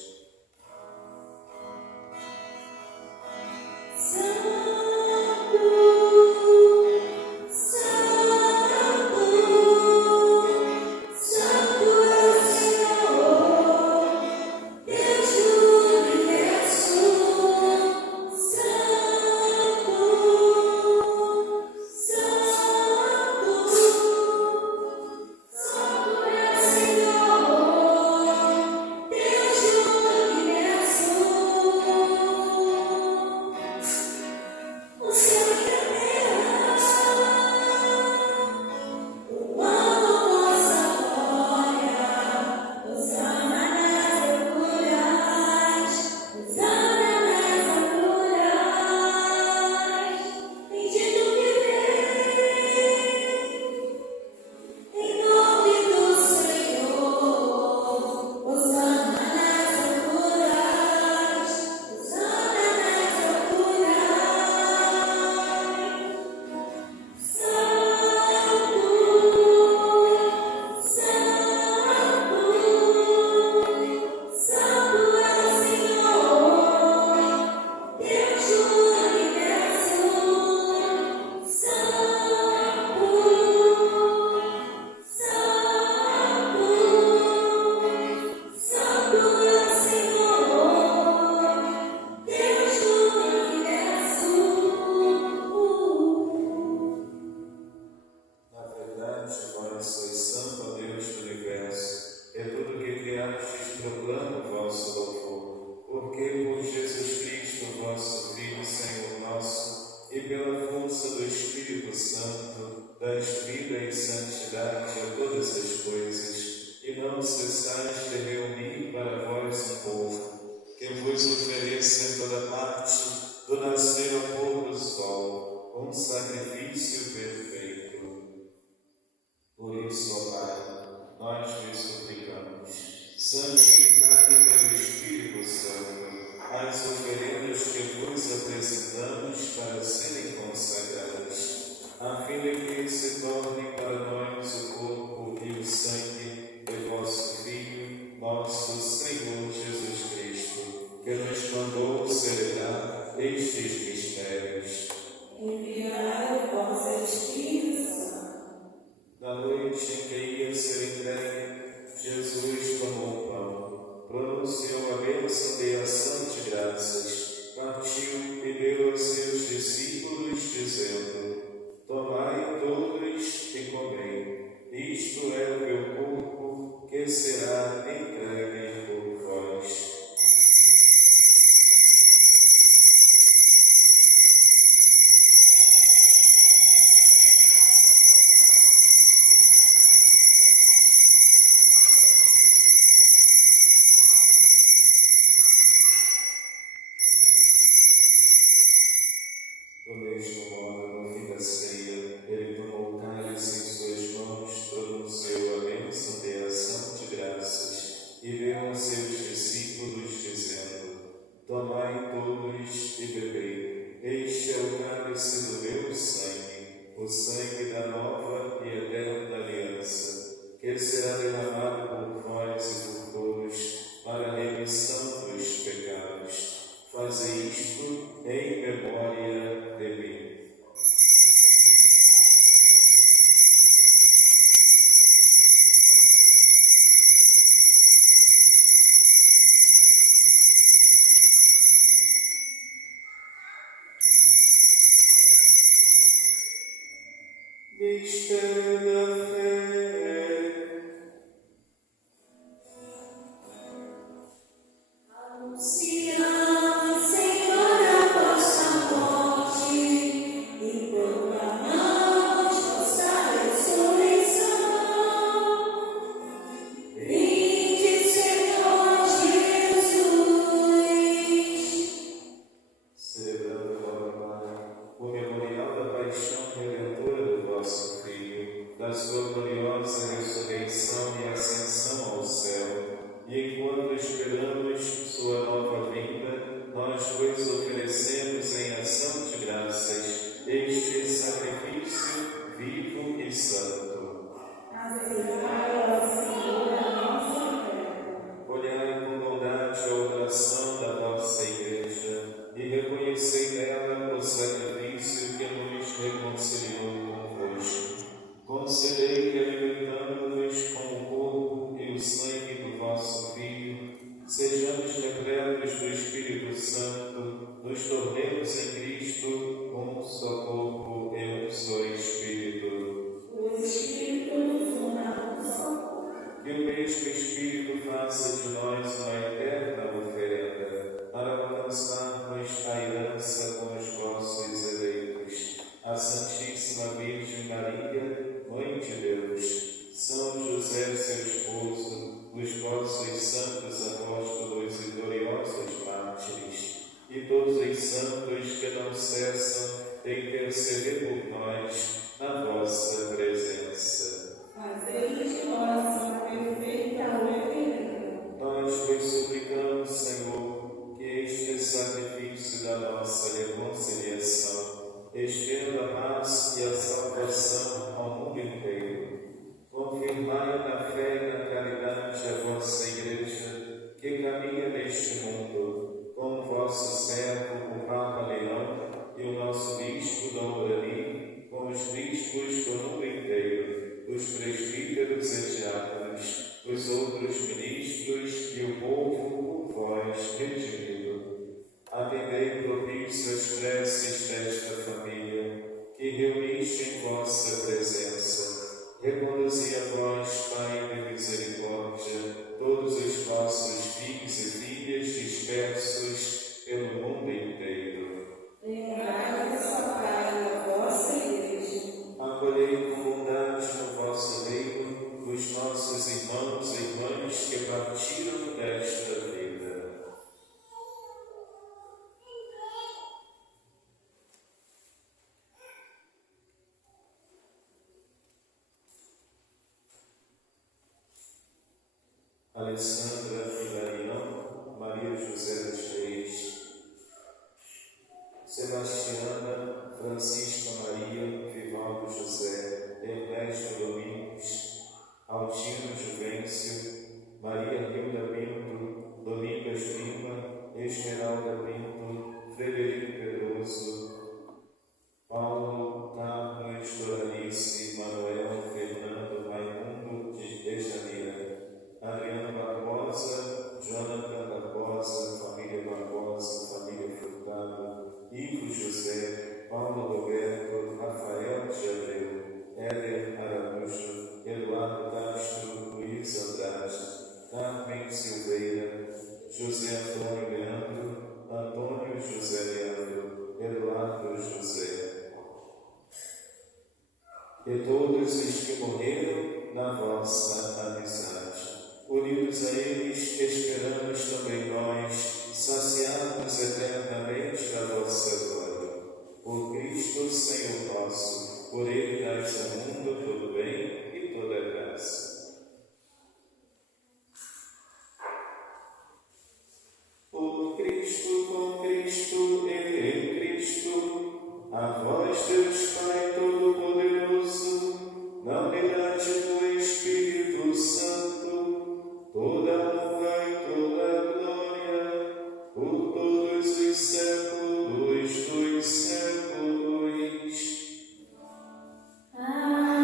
Do mesmo modo, no fim da ceia, ele tomou o cálice em suas mãos, pronunciou a bênção de ação de graças e deu aos seus discípulos, dizendo: Tomai todos e bebei, este é o cálice do meu sangue, o sangue da nova e eterna aliança, que será derramado por vós e por todos para a remissão dos pecados. Fazei isto em memória de mim. Mistério da fé. esperamos sua nova vinda, nós vos oferecemos em ação de graças este sacrifício vivo e santo. Olhai com bondade a oração da vossa Igreja e reconhecei nela o sacrifício que nos reconciliou convosco. Concedei que, alimentando-nos com o corpo e o sangue do vosso Filho, sejamos repletos do Espírito Santo, nos tornemos em Cristo um só corpo e um só Espírito. O Espírito nos una um só corpo. Que o mesmo Espírito faça de nós uma eterna oferenda, para alcançarmos a herança com os vossos eleitos. A Santíssima Virgem Maria, Mãe de Deus, São José, seu esposo, os vossos santos apóstolos e gloriosos mártires, e todos os santos que não cessam de interceder por nós na vossa presença. Fazei de nós uma perfeita oferenda. Nós vos suplicamos, Senhor, que este sacrifício da nossa reconciliação estenda a paz e a salvação ao mundo inteiro. Confirmai na fé e na caridade a vossa Igreja, que caminha neste mundo, com o vosso servo, o Papa Leão, e o nosso bispo Dom Brani, com os bispos do mundo inteiro, os presbíteros e diáconos, os outros ministros e o povo por vós redimido. Atendei propício as preces desta família, que reuniste em vossa presença. Reconduzi a vós, Pai de misericórdia, todos os vossos filhos e filhas dispersos pelo mundo inteiro. Lembrai-vos, ó Pai, da vossa Igreja. Acolhei com bondade no vosso reino os nossos irmãos e irmãs que partiram desta vida. Alessandra Hilarião, Maria José dos Reis, Sebastiana Francisca Maria Vivaldo José, Ernesto Domingos, Altino Juvencio, Maria Hilda Pinto, Domingas Lima, Esmeralda Pinto, Frederico Pedroso, Paulo Carlos Doralice, Manuel Fernando Raimundo de Janeiro, Adriano Barbosa, Jonathan Barbosa, família Barbosa, família Furtado, Ivo José, Paulo Roberto, Rafael de Abreu, Éder Araújo, Eduardo Castro, Luiz Andrade, Carmen Silveira, José Antônio Leandro, Antônio José Leandro, Eduardo José. E todos os que morreram na vossa amizade. Unidos a eles, esperamos também nós, saciados eternamente da vossa glória. Por Cristo, Senhor nosso, por Ele dais ao mundo todo bem e toda graça. Por Cristo, com Cristo e em Cristo, a vós, Deus Pai Todo-Poderoso, na unidade do Espírito Santo, toda honra e toda glória, por todos os séculos dos séculos. Amém.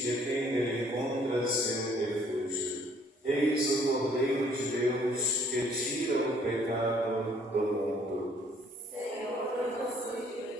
de quem ele encontra seu refúgio. Eis o Cordeiro de Deus que tira o pecado do mundo. Senhor, eu não sou digno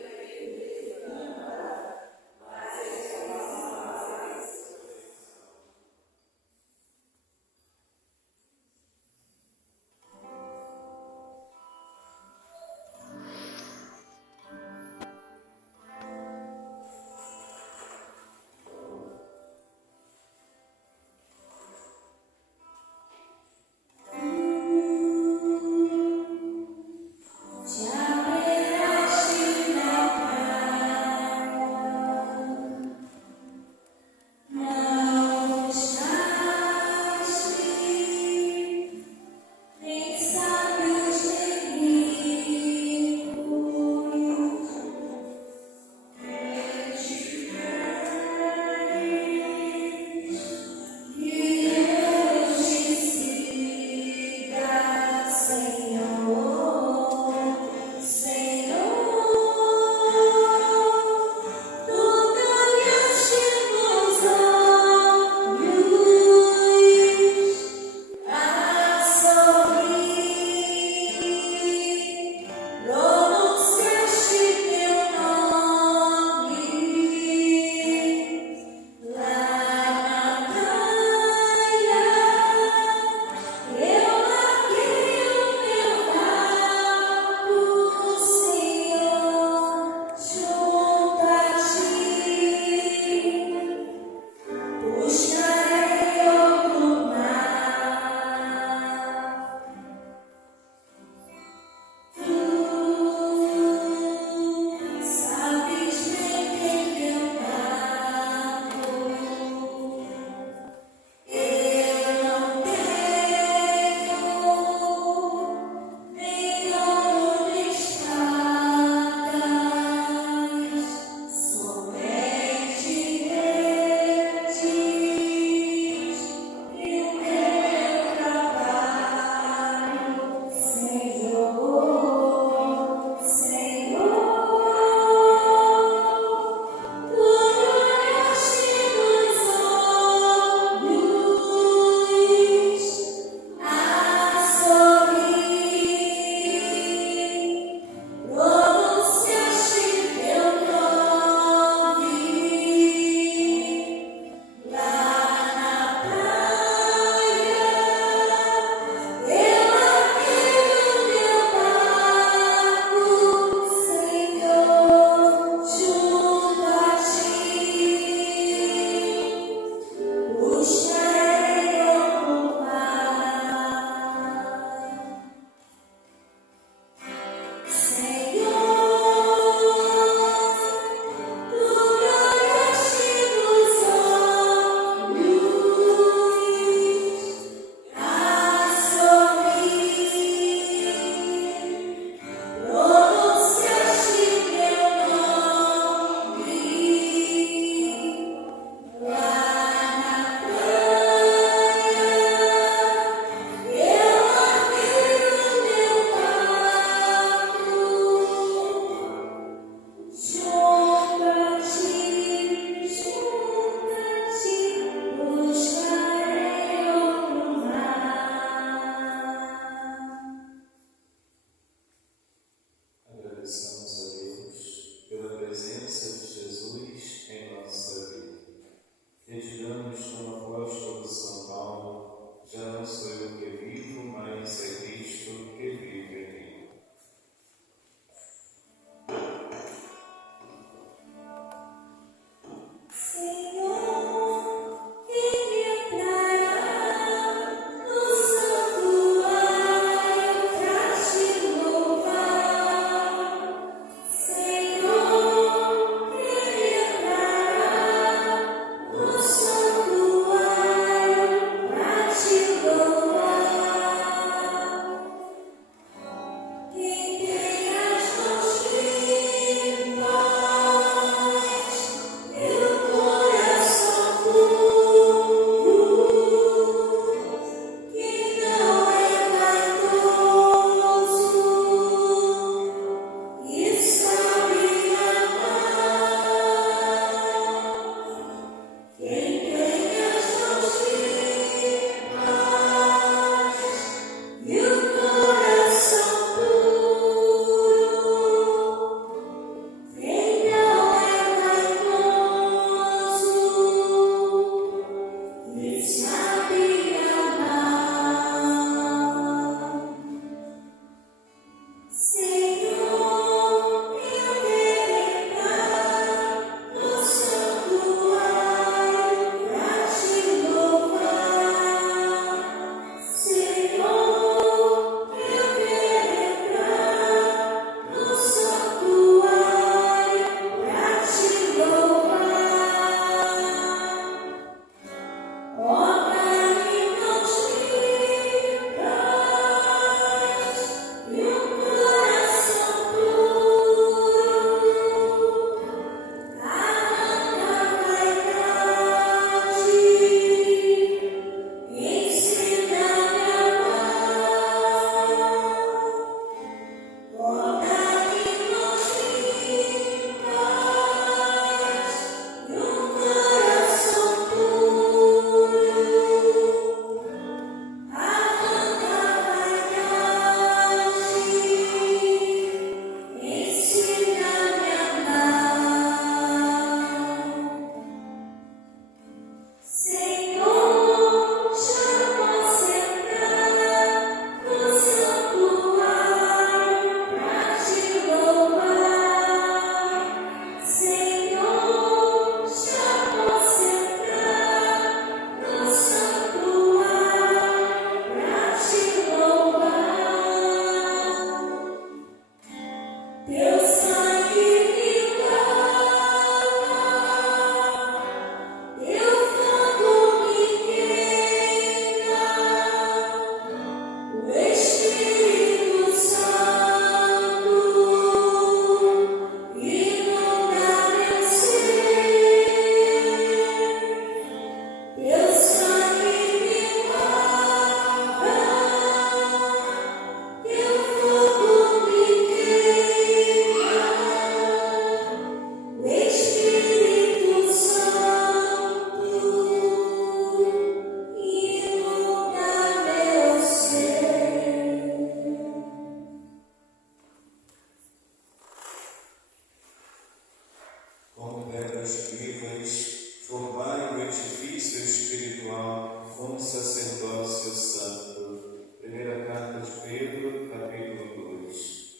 um sacerdócio santo. Primeira carta de Pedro, capítulo 2.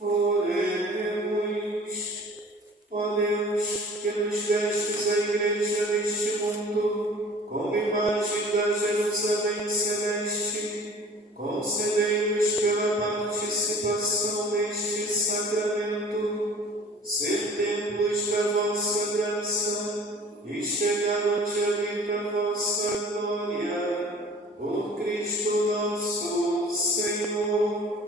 Oremos, ó Deus, que nos destes a igreja deste mundo, como imagem da Jerusalém celeste, concedei-nos pela participação neste sacramento, ser templos da vossa graça e chegar onde habita a vossa glória, por Cristo nosso Senhor.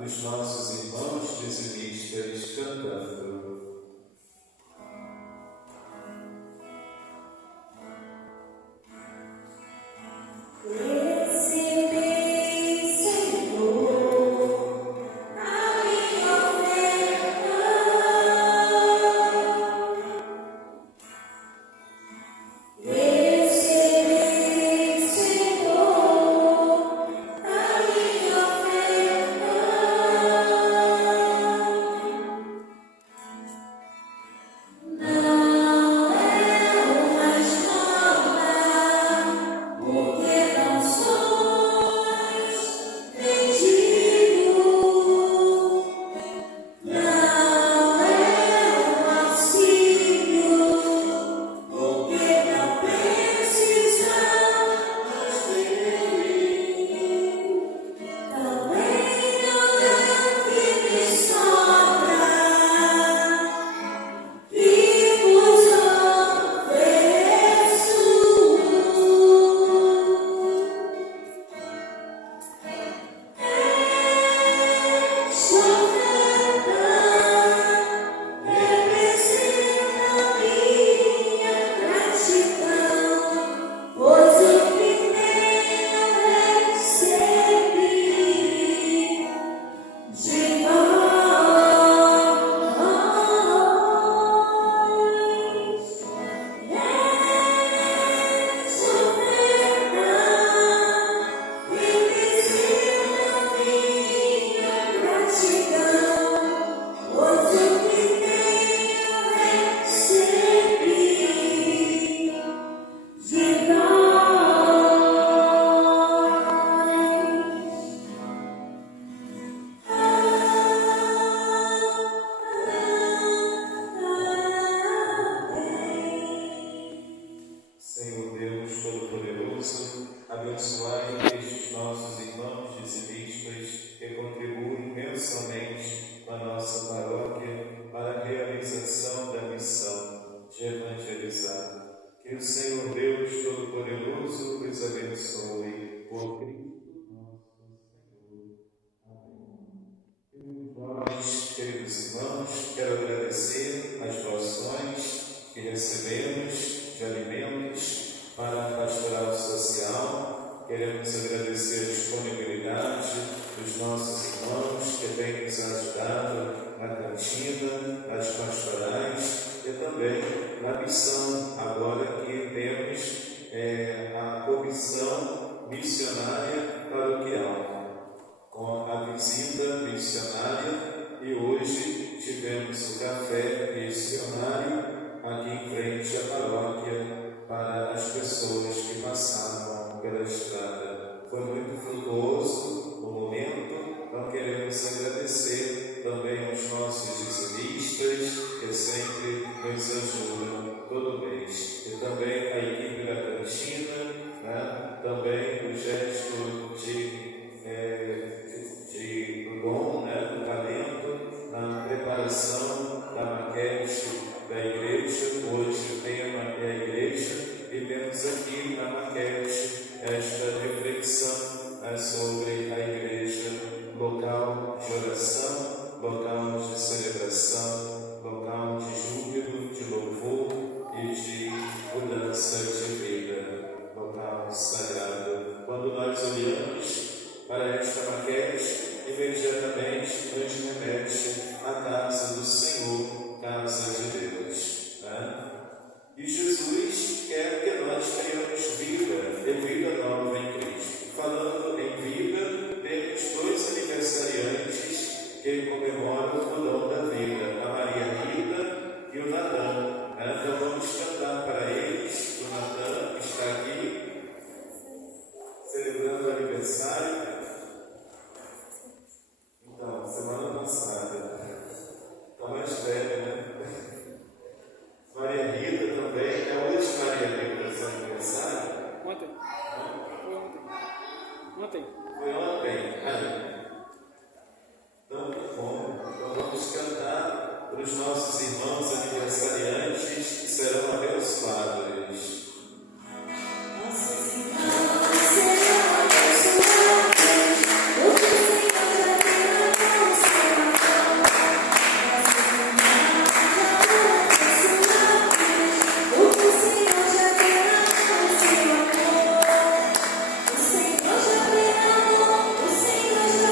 Os nossos irmãos dizimistas cantando. Recebei, Senhor, a minha oferta. Recebei, Senhor, a minha oferta. Não é uma esmola, porque não sois pedido. Não é um auxílio, porque não precisamos dele. Também não é o que me sobra, que vos ofereço. Esta oferta representa minha gratidão, pois o que tenho recebi de vós. Esta oferta representa minha gratidão, pois o que tenho recebi de Senhor Deus Todo-Poderoso, abençoai estes nossos irmãos dizimistas que contribuem mensalmente com a nossa paróquia para a realização da missão de evangelizar. Que o Senhor Deus Todo-Poderoso os abençoe por Cristo nosso Senhor. Amém. Nós, queridos irmãos, quero agradecer as doações que recebemos de alimentos para a pastoral social. Queremos agradecer a disponibilidade dos nossos irmãos que têm nos ajudado na cantina, nas pastorais e também na missão. Agora que temos a comissão missionária paroquial, com a visita missionária, e hoje tivemos o café missionário aqui em frente à paróquia para as pessoas que passavam pela estrada. Foi muito frutuoso o momento, então queremos agradecer também aos nossos dizimistas que sempre nos ajudam todo mês. E também a equipe da cantina, né? Também o gesto de dom, né? Do talento na preparação da maquete da igreja. Hoje o tema é a igreja e temos aqui na maquete esta reflexão sobre a igreja, local de oração, local de celebração, local de júbilo, de louvor e de mudança de vida, local sagrado. Quando nós olhamos para esta maquete, imediatamente nos remete à casa do Senhor, casa de Deus, né? E Jesus quer que nós tenhamos vida, e vida nova em Cristo. Falando em vida, temos dois alimentos aniversário? Então, semana passada. Está mais velha, né? Maria Rita também. É hoje, Maria Rita, seu aniversário? Ontem. Foi ontem. Ontem. Foi ontem. Então, que bom. Então, vamos cantar para os nossos irmãos aniversariantes que serão abençoados. Nossos irmãos. O Senhor já derramou, o Senhor já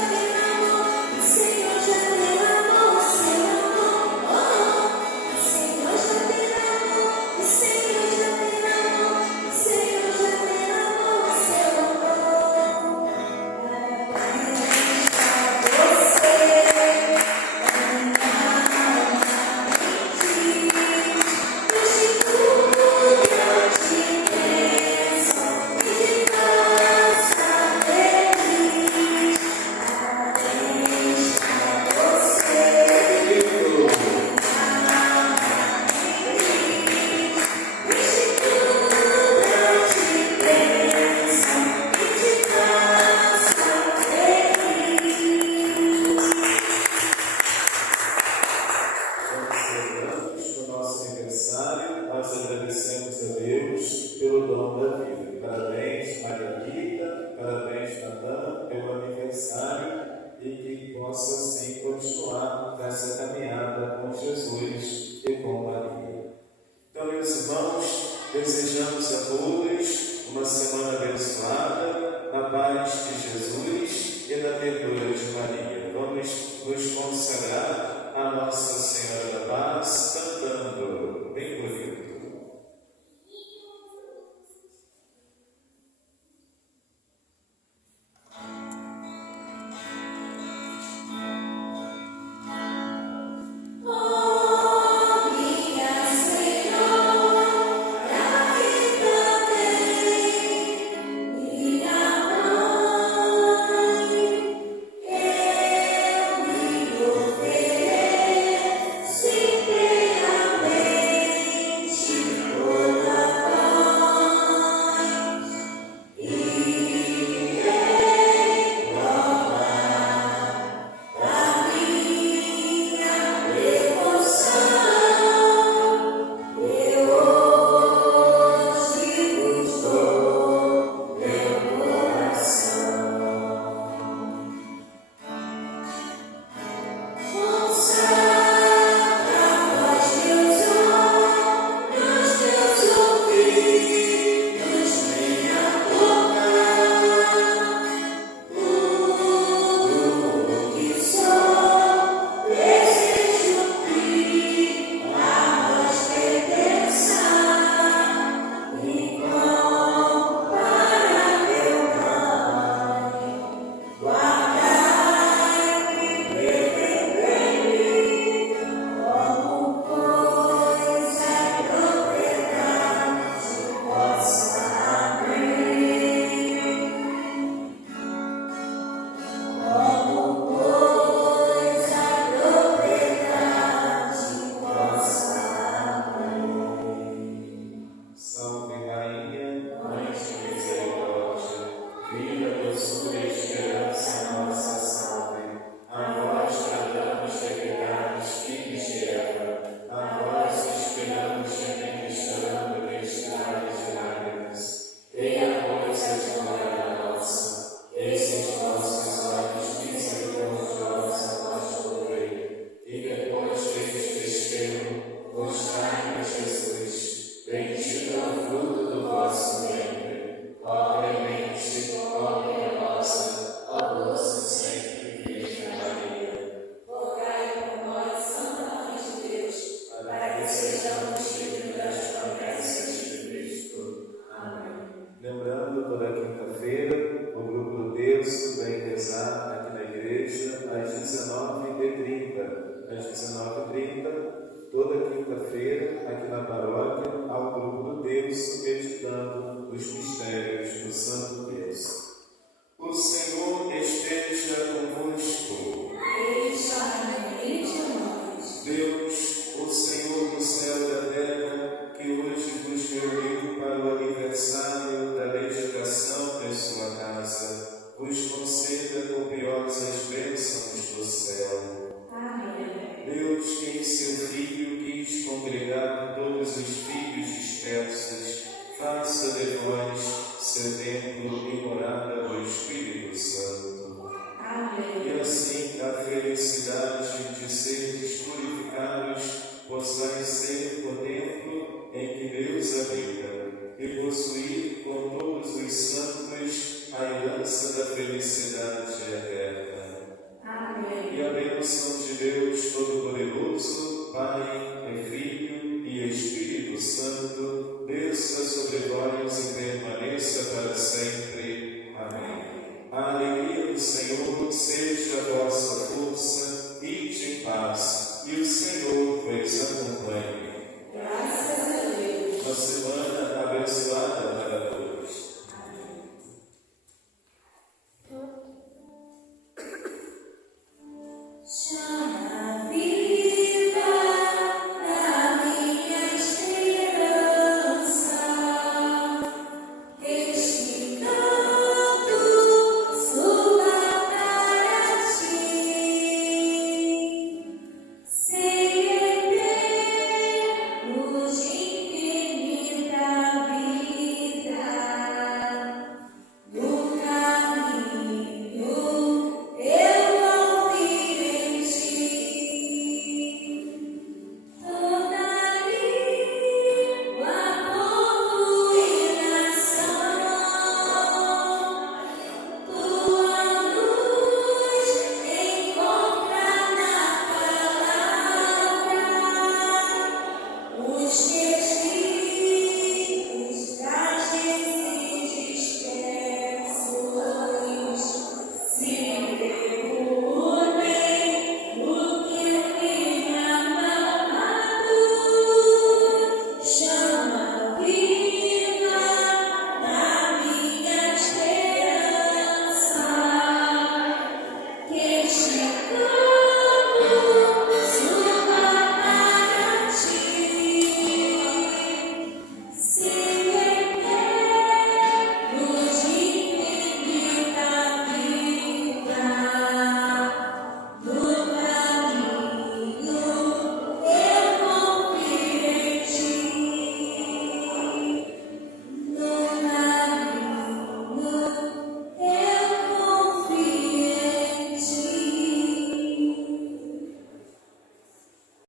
vos conceda copiosas bênçãos do céu. Amém. Deus, que em seu Filho quis congregar todos os filhos dispersos, faça de nós seu templo e morada do Espírito Santo. Amém. E assim a felicidade de seres purificados possais ser o templo em que Deus habita e possuir com todos os santos a herança da felicidade eterna. Amém. E a bênção de Deus Todo-Poderoso, Pai e Filho e Espírito Santo, desça sobre vós e permaneça para sempre.